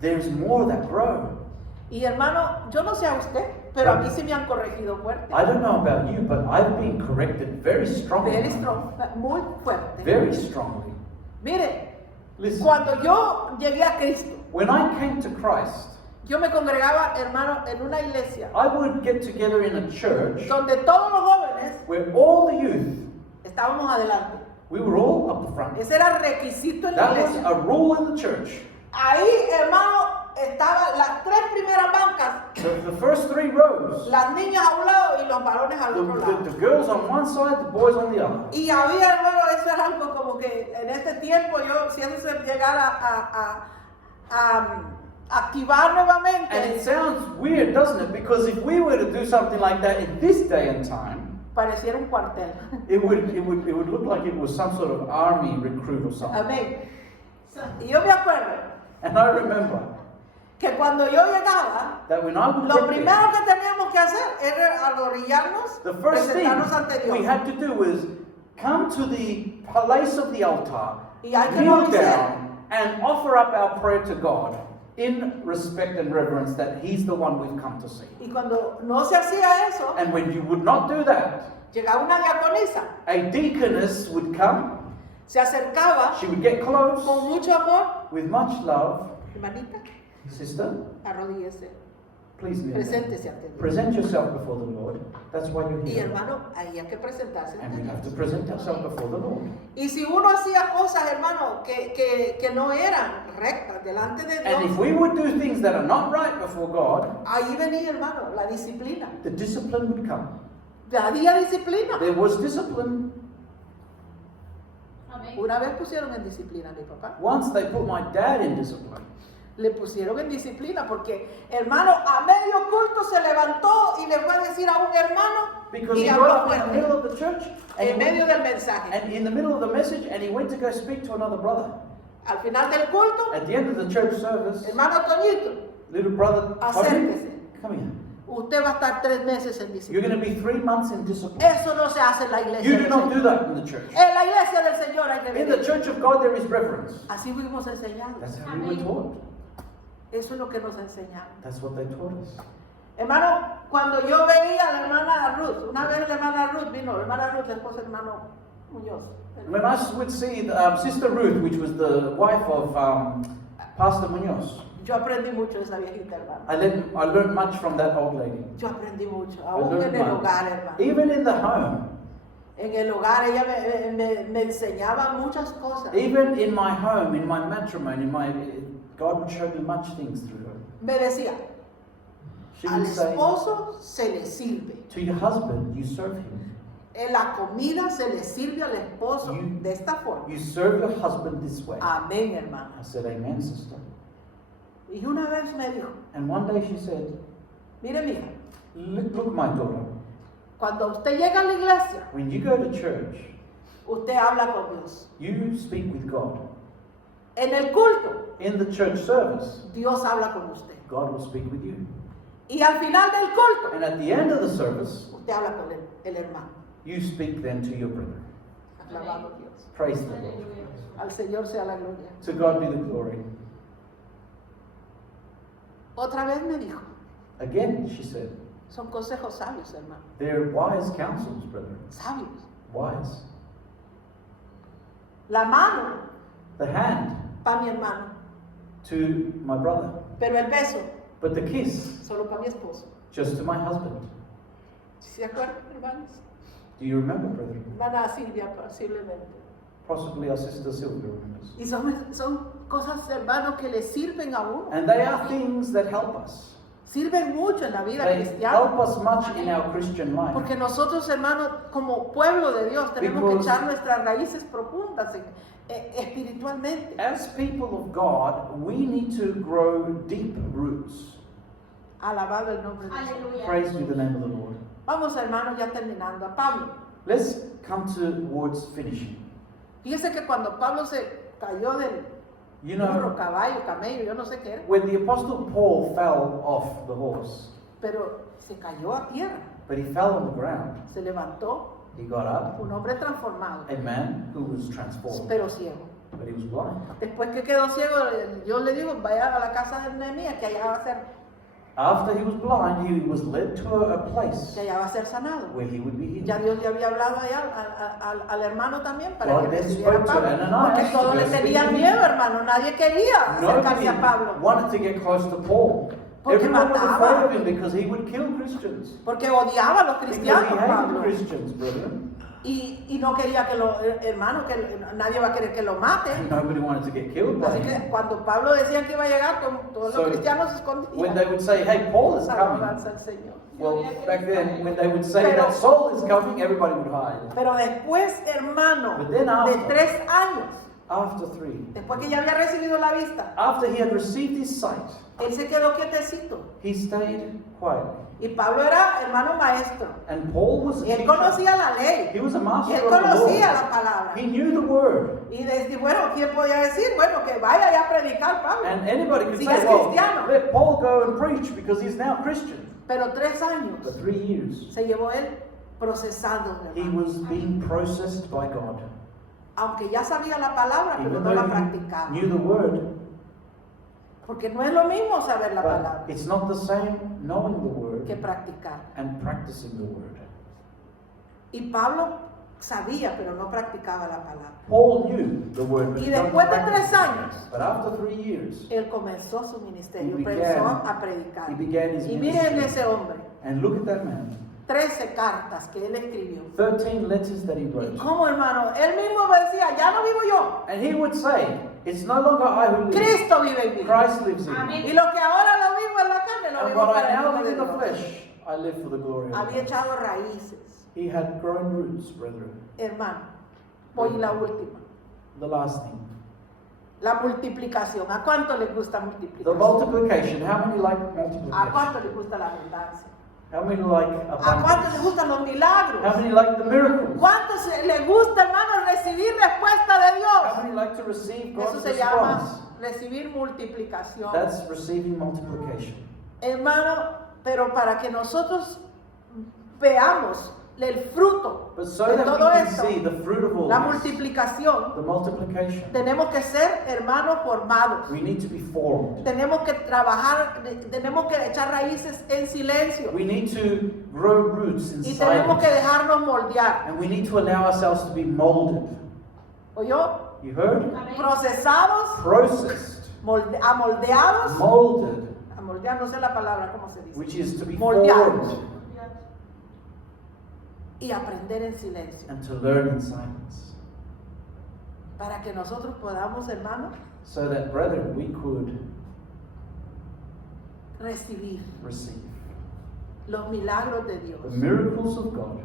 there's more that grow. Y, hermano, yo no sé a usted, pero a mí sí me han corregido fuerte. I don't know about you, but I've been corrected very strongly. Very strong, muy fuerte. Very strongly. Mire, Listen, cuando yo llegué a Cristo, when I came to Christ, yo me congregaba, hermano, en una iglesia I would get together in a church donde todos los jóvenes where all the youth, estábamos adelante. we were all up the front. Ese era requisito en la That was iglesia. a rule in the church. Ahí, hermano, estaban las 3 primeras bancas, The first 3 rows, las niñas a un lado y los varones al otro lado. the girls on one side, the boys on the other. Y había, hermano, eso era algo como que en este tiempo yo, si eso se llegara activar nuevamente. And it sounds weird, doesn't it? Because if we were to do something like that in this day and time, Pareciera un cuartel. it would look like it was some sort of army recruit or something. Amén. Y yo me acuerdo And I remember que cuando yo llegaba, that when I would lo get there, primero que teníamos que hacer era arrodillarnos, the first thing presentarnos ante we Dios. had to do was come to the place of the altar, Y hay que kneel obedecer. down, and offer up our prayer to God in respect and reverence that He's the one we've come to see. Y cuando no se hacía eso, And when you would not do that, llegaba una diaconisa, a deaconess would come, se acercaba she would get close con mucho amor. with much love. Hermanita, Sister, arrodíllese, please kneel down. preséntese ante Dios. Present yourself before the Lord. That's why you're Y here. hermano, ahí hay que presentarse And ante we have to Dios. present ourselves before the Lord. Y si uno hacía cosas, hermano, que no eran rectas delante de And if Dios, we would do things that are not right before God, ahí venía, hermano, la disciplina. the discipline would come. Había disciplina. There was discipline. Una vez pusieron en disciplina a mi papá. Once they put my dad in discipline. Le pusieron en disciplina porque, hermano, a medio culto se levantó y le fue a decir a un hermano Because y he got habló up in the middle fuerte of the church and, en medio del mensaje. and in the middle of the message and he went to go speak to another brother. Al final del culto, At the end of the church service, hermano Toñito, little brother, acérquese. come here. Usted va a estar 3 meses en You're disciplina. going to be 3 months in discipline. Eso no se hace en la iglesia You do del not do Señor. that in the church. En la iglesia del Señor hay que In the venir. church of God, there is reverence. Así fuimos enseñados. That's how we were taught. Eso es lo que nos enseñaron. That's what they taught us. Hermano, cuando yo veía a la hermana Ruth, una vez la hermana Ruth vino, la hermana Ruth, la esposa del hermano Muñoz. When I would see Sister Ruth, which was the wife of Pastor Munoz, Yo aprendí mucho de esa viejita hermana. I learned much from that old lady. Yo aprendí mucho, I aún learned en el much. hogar, hermano. Even in the home, En el hogar ella me enseñaba muchas cosas. even in my home, in my matrimony, God would show me much things through her. Me decía, She al would say, esposo se le sirve. to your husband, you serve him. En la comida se le sirve al esposo You- de esta forma. You serve your husband this way. Amén, hermano. I said, amen, sister. Y una vez me dijo, And one day she said, mire mija, look, my daughter, cuando usted llega a la iglesia, when you go to church, usted habla con Dios. you speak with God. En el culto, In the church service, Dios habla con usted. God will speak with you. Y al final del culto, And at the end of the service, usted habla con el hermano. you speak then to your brother. Alabado Dios. Praise the Lord. Al Señor sea la gloria. To God be the glory. Otra vez me dijo, Again, she said, son consejos sabios, hermano. they're wise counsels, brother. Sabios. Wise. La mano The hand para mi hermano, to my brother, pero el beso but the kiss solo para mi esposo. just to my husband. ¿Se acuerdan, hermanos? Do you remember, brother? Hermana Silvia, posiblemente. Possibly our sister Sylvia remembers. Y son cosas, hermanos, que le sirven a uno. And they are things that help us. Sirven mucho en la vida They cristiana. help us much in our Christian life. Porque nosotros, hermanos, como pueblo de Dios, tenemos que Because- echar nuestras raíces profundas espiritualmente. As people of God, we need to grow deep roots. Alabado el nombre de Dios. Aleluya. Praise be the name of the Lord. Vamos, hermanos, ya terminando. A Pablo. Let's come towards finishing. Fíjese que cuando Pablo se cayó del You burro, know, caballo, camello, yo no sé qué era, when the Apostle Paul fell off the horse, pero se cayó a tierra, but he fell on the ground, se levantó, he got up, un hombre transformado, a man who was transformed, pero ciego. but he was blind. Después que quedó ciego, yo le digo, vaya a la casa de Nehemías, que allá va a ser, After he was blind, he was led to a place que allá va a ser sanado. where he would be healed. Ya Dios le había hablado allá al hermano también para God que then recibiera a spoke to Pablo. Ananias Porque todos to le go speak tenían to him. miedo, hermano. Nadie quería acercarse a Nobody Pablo. wanted to get close to Paul. Porque Everyone was mataba. afraid of him because he would kill Christians. Porque odiaba a los Because he cristianos, hated Pablo. Christians, brethren. Y no quería que hermano, que nadie va a querer que lo maten. Nobody wanted to get killed by Así que him. cuando Pablo decía que iba a llegar, todos So, los cristianos se When they escondían. would say, hey, Paul is coming. Alabanza al Señor. Well, back then, when they would say Pero- that Saul is coming, everybody would hide. Pero después, hermano, But then de after- 3 años, After 3. Después que ya había recibido la vista, After he had received his sight, él se quedó quietecito. he stayed quietly. Y Pablo era hermano maestro. And Paul was a Y él teacher. conocía la ley. He was a Y master él of the conocía law. la palabra. He knew the word. Y desde, bueno, ¿quién podía decir? Bueno, que vaya ya a predicar Pablo. And anybody could Si say, es well, cristiano. let Paul go and preach because he's now Christian. Pero 3 años For 3 years, se llevó él procesando, he hermano. was being processed by God. Aunque ya sabía la palabra, pero Even no la though he practicaba. knew the word, Porque no es lo mismo saber la but palabra it's not the same knowing the word que practicar. and practicing the word. Y Pablo sabía, pero no practicaba la palabra. Paul knew the word, but Y he didn't después de practice 3 it. años, But after 3 years, él comenzó su ministerio, He empezó began- a predicar. he began his Y miren ministry. ese hombre, and look at that man, 13 cartas que él escribió. 13 letters that he Y wrote. como hermano, él mismo me decía, ya no vivo yo, And he would say, it's no longer I who live, Cristo vive en mí. Christ lives in me. Y lo que ahora lo vivo en la carne, lo And vivo what para I el now nombre live de in the Dios. flesh, I live for the glory of Había God. echado raíces, He had grown roots, brethren. hermano. Voy la última. The last thing. La multiplicación. ¿A cuánto le gusta The multiplicación? multiplication. How many like ¿A multiplication? cuánto le gusta la abundancia? How many like ¿A cuánto le abundance? gustan los milagros? How many like the miracles? ¿Cuántos le gusta, hermano, recibir respuesta de How Dios? many like to receive Eso God's se llama response? recibir multiplicación. That's receiving multiplication. Hermano, pero para que nosotros veamos el fruto But so de that we todo can esto, see the fruit of all la this, multiplicación, the multiplication, tenemos que ser hermanos formados. we need to be formed. Tenemos que trabajar, tenemos que echar raíces en silencio We need to grow roots in y tenemos que silence. dejarnos moldear. And we need to allow ourselves to be molded. ¿Oyó? You heard? Procesados, Processed, amoldeados, molded, amoldear, no sé la palabra, ¿cómo se dice? which is to be Moldeados. formed Y aprender en silencio. and to learn in silence. Para que nosotros podamos, hermanos, So that, brethren, we could recibir receive los milagros de Dios. the miracles of God.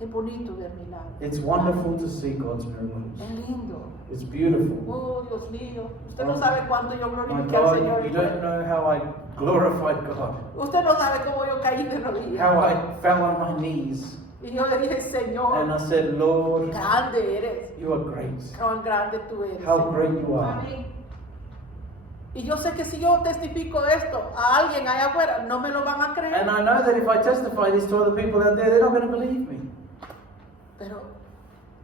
Es bonito ver milagros. It's wonderful to see God's miracles. Es lindo. It's beautiful. Oh, Dios mío. Usted no sabe cuánto yo My glorifiqué al Señor. God, you don't know how I glorified God, Usted no sabe cómo yo caí de how rodillas. I fell on my knees Y yo le dije, and Señor, I said, Lord, grande eres. you are great. Cuán grande tú eres. How Señor. great you are. Y yo sé que si yo testifico esto a alguien allá afuera, no me lo van a creer. And I know that if I testify this to other people out there, they're not going to believe me. Pero,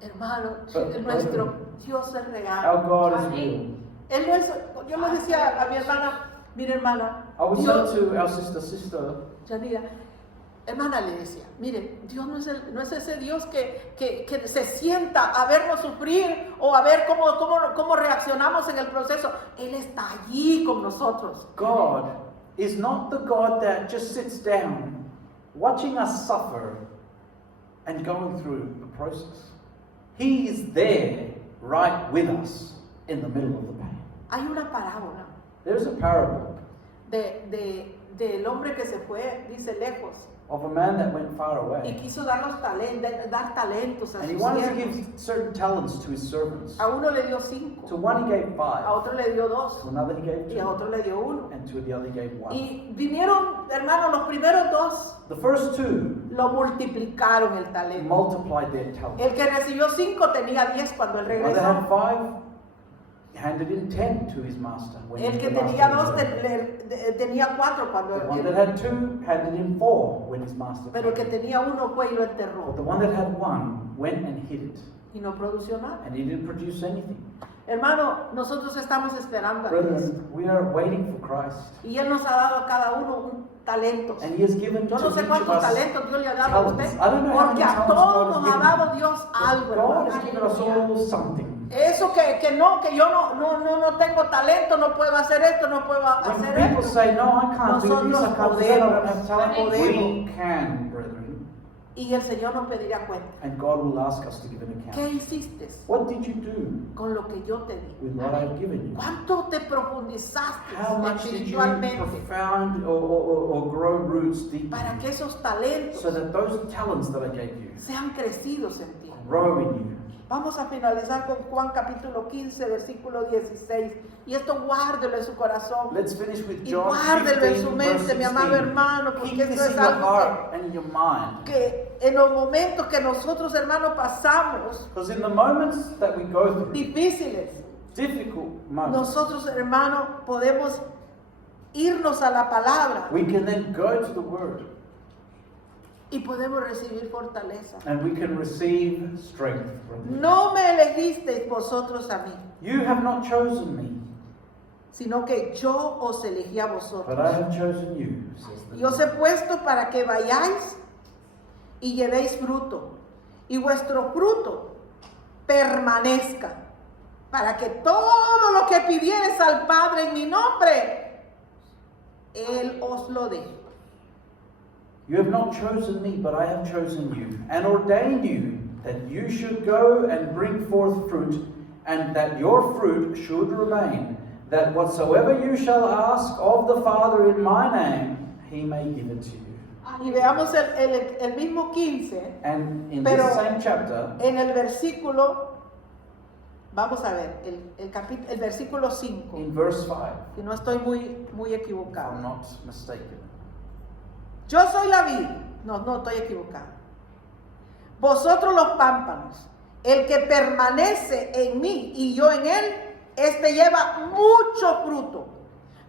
hermano, But, nuestro Dios es Our real. God is real. Él no es, yo le decía a mi hermana, mire hermana, I would Dios, say to our sister, Yanira, hermana le decía, mire, Dios no es ese Dios que se sienta a vernos sufrir o a ver cómo reaccionamos en el proceso. Él está allí con nosotros. God is not the God that just sits down watching us suffer and going through the process. He is there right with us in the middle of the pain. Hay una parábola There's a parable del hombre que se fue, dice, lejos, of a man that went far y away. quiso dar talentos a And he sus wanted to siervos. give certain talents to his servants. A uno le dio 5, To one he gave a 5, otro le dio to 2 another he gave y a 2, otro le dio 1. and to the other he gave 1. Y vinieron, hermanos, los primeros 2 The first 2 lo multiplicaron el talento. multiplied their talents. El que recibió 5 tenía 10 cuando él The one that had regresó. 5 handed in 10 to his master. When El que the master tenía 2 returned. tenía 4 cuando The one that él. had 2 handed in 4 when his master Pero el que returned. tenía 1 fue y lo But enterró. the one that had 1 went and hid it. Y no produció nada. And he didn't produce anything. Hermano, nosotros estamos esperando a Cristo. Brethren, we are waiting for Christ. Y Él nos ha dado a cada uno un talento. And he has given Yo to no sé each of cuántos us talentos Dios le ha dado a talents. usted. I don't know how Porque many a talents todos God has nos ha given dado you. Dios algo. God hermano. has given us all something. Eso que yo no tengo talento, no puedo hacer esto, no puedo When hacer people esto. say, no, I can't do this, I Nosotros can't do that, I don't have podemos. talent, we Podemos. can, brethren. Y el Señor nos pedirá cuenta. And God will ask us to give an ¿Qué account. hiciste What did you do con lo que yo te di? with what I've given you? ¿Cuánto te profundizaste How much did you espiritualmente profound or grow roots deep para que esos talentos so that those talents that I gave you sean crecidos en ti? grow in you? Vamos a finalizar con Juan capítulo 15, versículo 16. Y esto guárdelo en su corazón. Let's finish with Y John guárdelo en 15, su verse mente, mi amado 16. hermano, porque Keep esto this in es your algo heart and in your mind. que en los momentos que nosotros, hermanos, pasamos Because in the moments that we go through, difíciles, difficult moments, nosotros, hermanos, podemos irnos a la palabra we can then go to the Word y podemos recibir fortaleza. and we can receive strength from it. No me elegisteis vosotros a mí, You have not chosen me, sino que yo os elegí a but I vosotros. have chosen you, says the Y os he puesto para que vayáis y llevéis fruto, y vuestro fruto permanezca, para que todo lo que pidiereis al Padre en mi nombre, Él os lo dé. You have not chosen me, but I have chosen you, and ordained you that you should go and bring forth fruit, and that your fruit should remain, that whatsoever you shall ask of the Father in my name, he may give it to you. Y veamos el mismo 15, And in Pero- this same chapter, en el versículo, vamos a ver, el versículo 5, in verse 5, si no estoy muy if equivocado. I'm not mistaken. Yo soy la vid, no estoy equivocado. Vosotros los pámpanos, el que permanece en mí y yo en él, este lleva mucho fruto,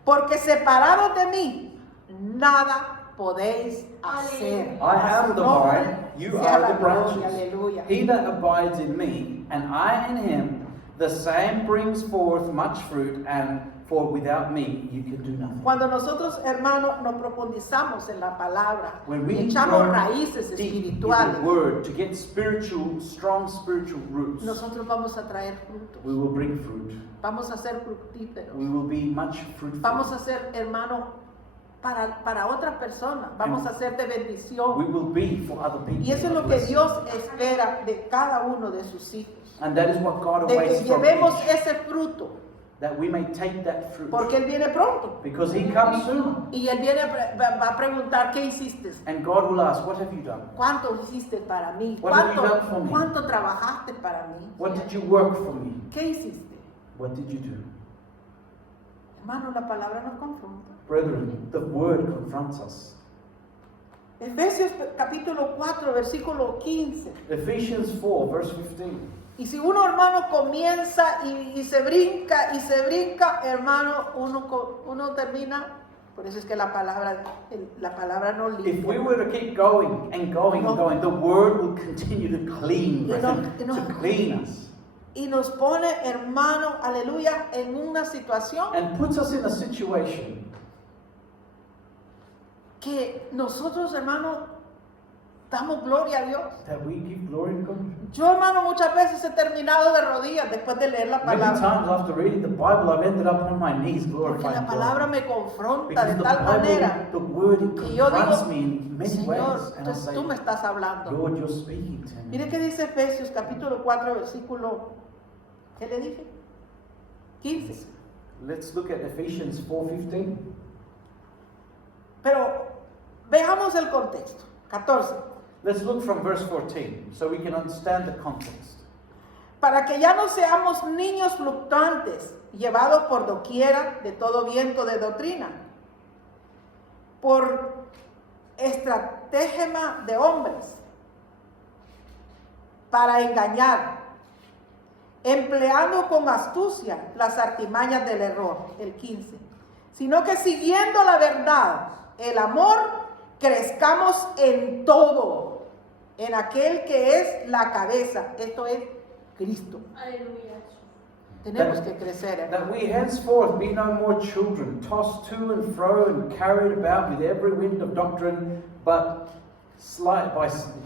porque separados de mí, nada podéis hacer. I am the vine, you Sea are la the gloria, branches. aleluya. He that abides in me, and I in him, the same brings forth much fruit, and for without me you can do nothing. Cuando nosotros, hermanos, nos profundizamos en la palabra, When we echamos grow raíces deep in the espirituales, word to get strong spiritual roots, nosotros vamos a traer frutos, we will bring fruit. vamos a ser fructíferos, We will be much fruitful. vamos a ser, hermano, para otras personas, vamos a ser de We bendición. will be for other people. Y eso es a lo que blessing. Dios espera de cada uno de sus hijos, And that is what God de awaits que from llevemos each, ese fruto, that we may take that fruit. porque Él viene pronto. Because he comes soon. Y Él viene va a preguntar, ¿qué hiciste? And God will ask, what have you done? ¿Cuánto hiciste para mí? What have you done for me? ¿Cuánto trabajaste para mí? What did you work for me? ¿Qué hiciste? What did you do? Hermano, la palabra nos confronta. Brethren, the word confronts us. Efesios capítulo 4, versículo 15. Ephesians 4, verse 15. Y si uno, hermano, comienza y se brinca, hermano, uno termina. Por eso es que la palabra no If we limpia. were to keep going and going and going, the word will continue to clean, brethren, You know- to clean us. Y nos pone, hermano, aleluya, en una situación And puts us in a situation que nosotros, hermano, damos gloria a Dios. that we give glory to God. Yo, hermano, muchas veces he terminado de rodillas después de leer la Many palabra. times after reading the Bible, I've ended up on my knees Porque la glorifying palabra God. me confronta Because de the tal manera Bible, the word, it que yo confronts digo, me in many Señor, ways. And I say, tú me estás hablando. Lord, you're speaking to me. Mire qué dice Efesios capítulo 4, versículo, ¿qué le dije? 15. Let's look at Ephesians 4:15. Pero veamos el contexto. 14. Let's look from verse 14 so we can understand the context. Para que ya no seamos niños fluctuantes, llevados por doquiera de todo viento de doctrina, por estratagema de hombres, para engañar, empleando con astucia las artimañas del error, el 15, sino que siguiendo la verdad, el amor, crezcamos en todo, en aquel que es la cabeza, esto es Cristo. Aleluya. Tenemos que crecer, hermano. That we henceforth be no more children, tossed to and fro and carried about with every wind of doctrine, but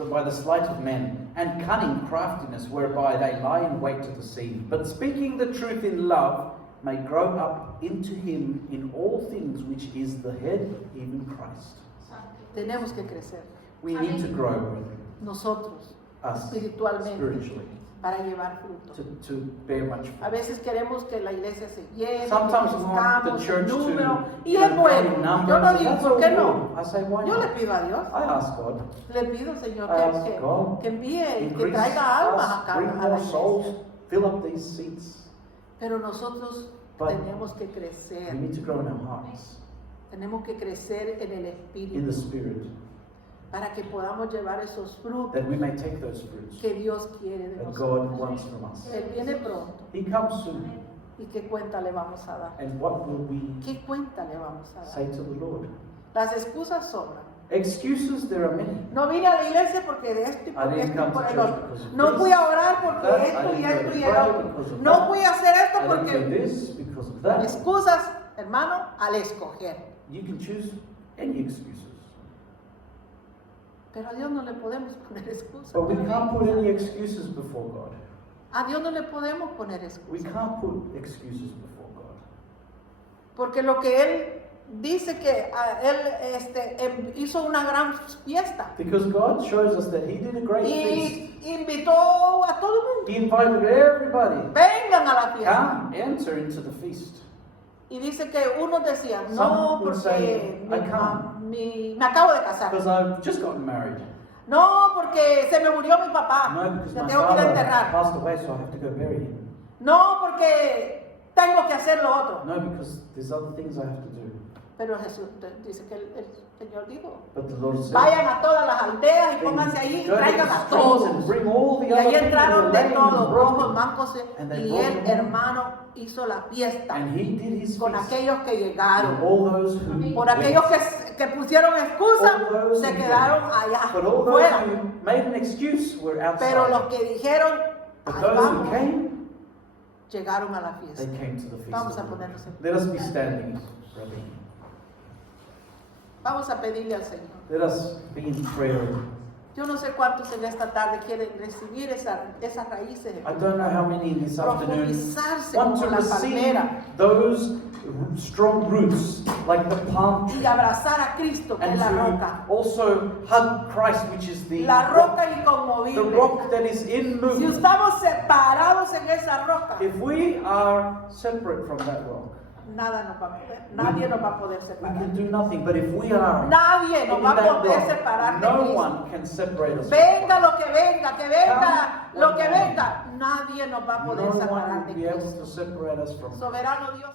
by the sleight of men, and cunning craftiness whereby they lie in wait to deceive. But speaking the truth in love, may grow up into him in all things, which is the head, even Christ. Tenemos que crecer. We need to grow, brethren, Nosotros, us, espiritualmente. spiritually. para llevar fruto. to bear much A fruit. veces queremos que la iglesia se llene, que Sometimes we want the crezcamos en church número, to y es grow bueno. in Yo numbers, no and digo, that's ¿por all qué good. no? I say, why Yo le not? pido a Dios, I ask God, le pido, Señor, I ask God, que envíe y que increase traiga almas us, acá bring a la more iglesia. souls, fill up these seats. Pero nosotros But tenemos que We crecer, need to grow in our hearts, tenemos que crecer en el in the Espíritu, Spirit, para que podamos llevar esos frutos that we may take those fruits que Dios quiere de that God nosotros. wants from us. Él viene pronto. He comes soon, ¿Y qué cuenta le vamos a dar? and what will we ¿Qué cuenta le vamos a say dar? to the Lord? Las excusas sobran. Excuses, there are many. No vine a la iglesia porque de esto y I por didn't esto y come por to el church otro. because of No this, fui a orar porque that. I esto y didn't esto go y to el pray otro. because of No that. fui a hacer esto I didn't do porque... this because of that. Excusas, hermano, al escoger. You can choose any excuses. Pero a Dios no le podemos poner excusas. But we can't put any excuses before God. A Dios no le podemos poner We excusas. can't put excuses before God. Porque lo que Él dice que Él hizo una gran fiesta. Because God shows us that He did a great feast. Y invitó a todo el mundo. He invited everybody. Vengan a la fiesta. Come, enter into the feast. Y dice que unos decían, Some no, would porque say, "I can't." me acabo de casar. Because I've just gotten married. No, porque se me murió mi papá. No, because Le my tengo que ir a father enterrar. passed away, so I have to go bury him. No, porque tengo que hacer lo otro. No, because there's other things I have to do. Pero Jesús dice que el Señor dijo, But the Lord said, vayan a todas las aldeas y "Then pónganse allí y go to traigan the a streets todos. and bring all the Y other ahí people entraron who de are lame todos, and cojos, broken." mancos, And they y brought el them all. hermano hizo la fiesta And he did his con feast. aquellos que And llegaron. all those who Por went. aquellos que pusieron excusa, All those se who quedaron went. allá But all those fuera. who made an excuse were Pero los outside. que dijeron, But "Ay, those who vamos", came, llegaron a la they fiesta. came to the feast. Vamos a of the Lord. ponernos en Let us be standing, brother. Vamos a pedirle al Señor. Let us be in prayer. Yo no sé cuántos en esta tarde quieren recibir esas raíces, I don't know how many this afternoon profundizarse want como to la receive palmera those strong roots like the palm y tree, abrazar a Cristo, que es and la to roca. also hug Christ, which is the La roca the inconmovible. rock that is Si in movement. estamos separados en esa roca, If we are separate from that rock, nadie nos va a poder we separar. can do nothing. But if we are Nadie in nos va a that poder rock, separar de no Cristo. one can separate us. Venga lo que venga, que venga Come, lo que come. venga. Nadie nos va a No poder one separar will de be able Cristo. to separate us from. Soberano Dios.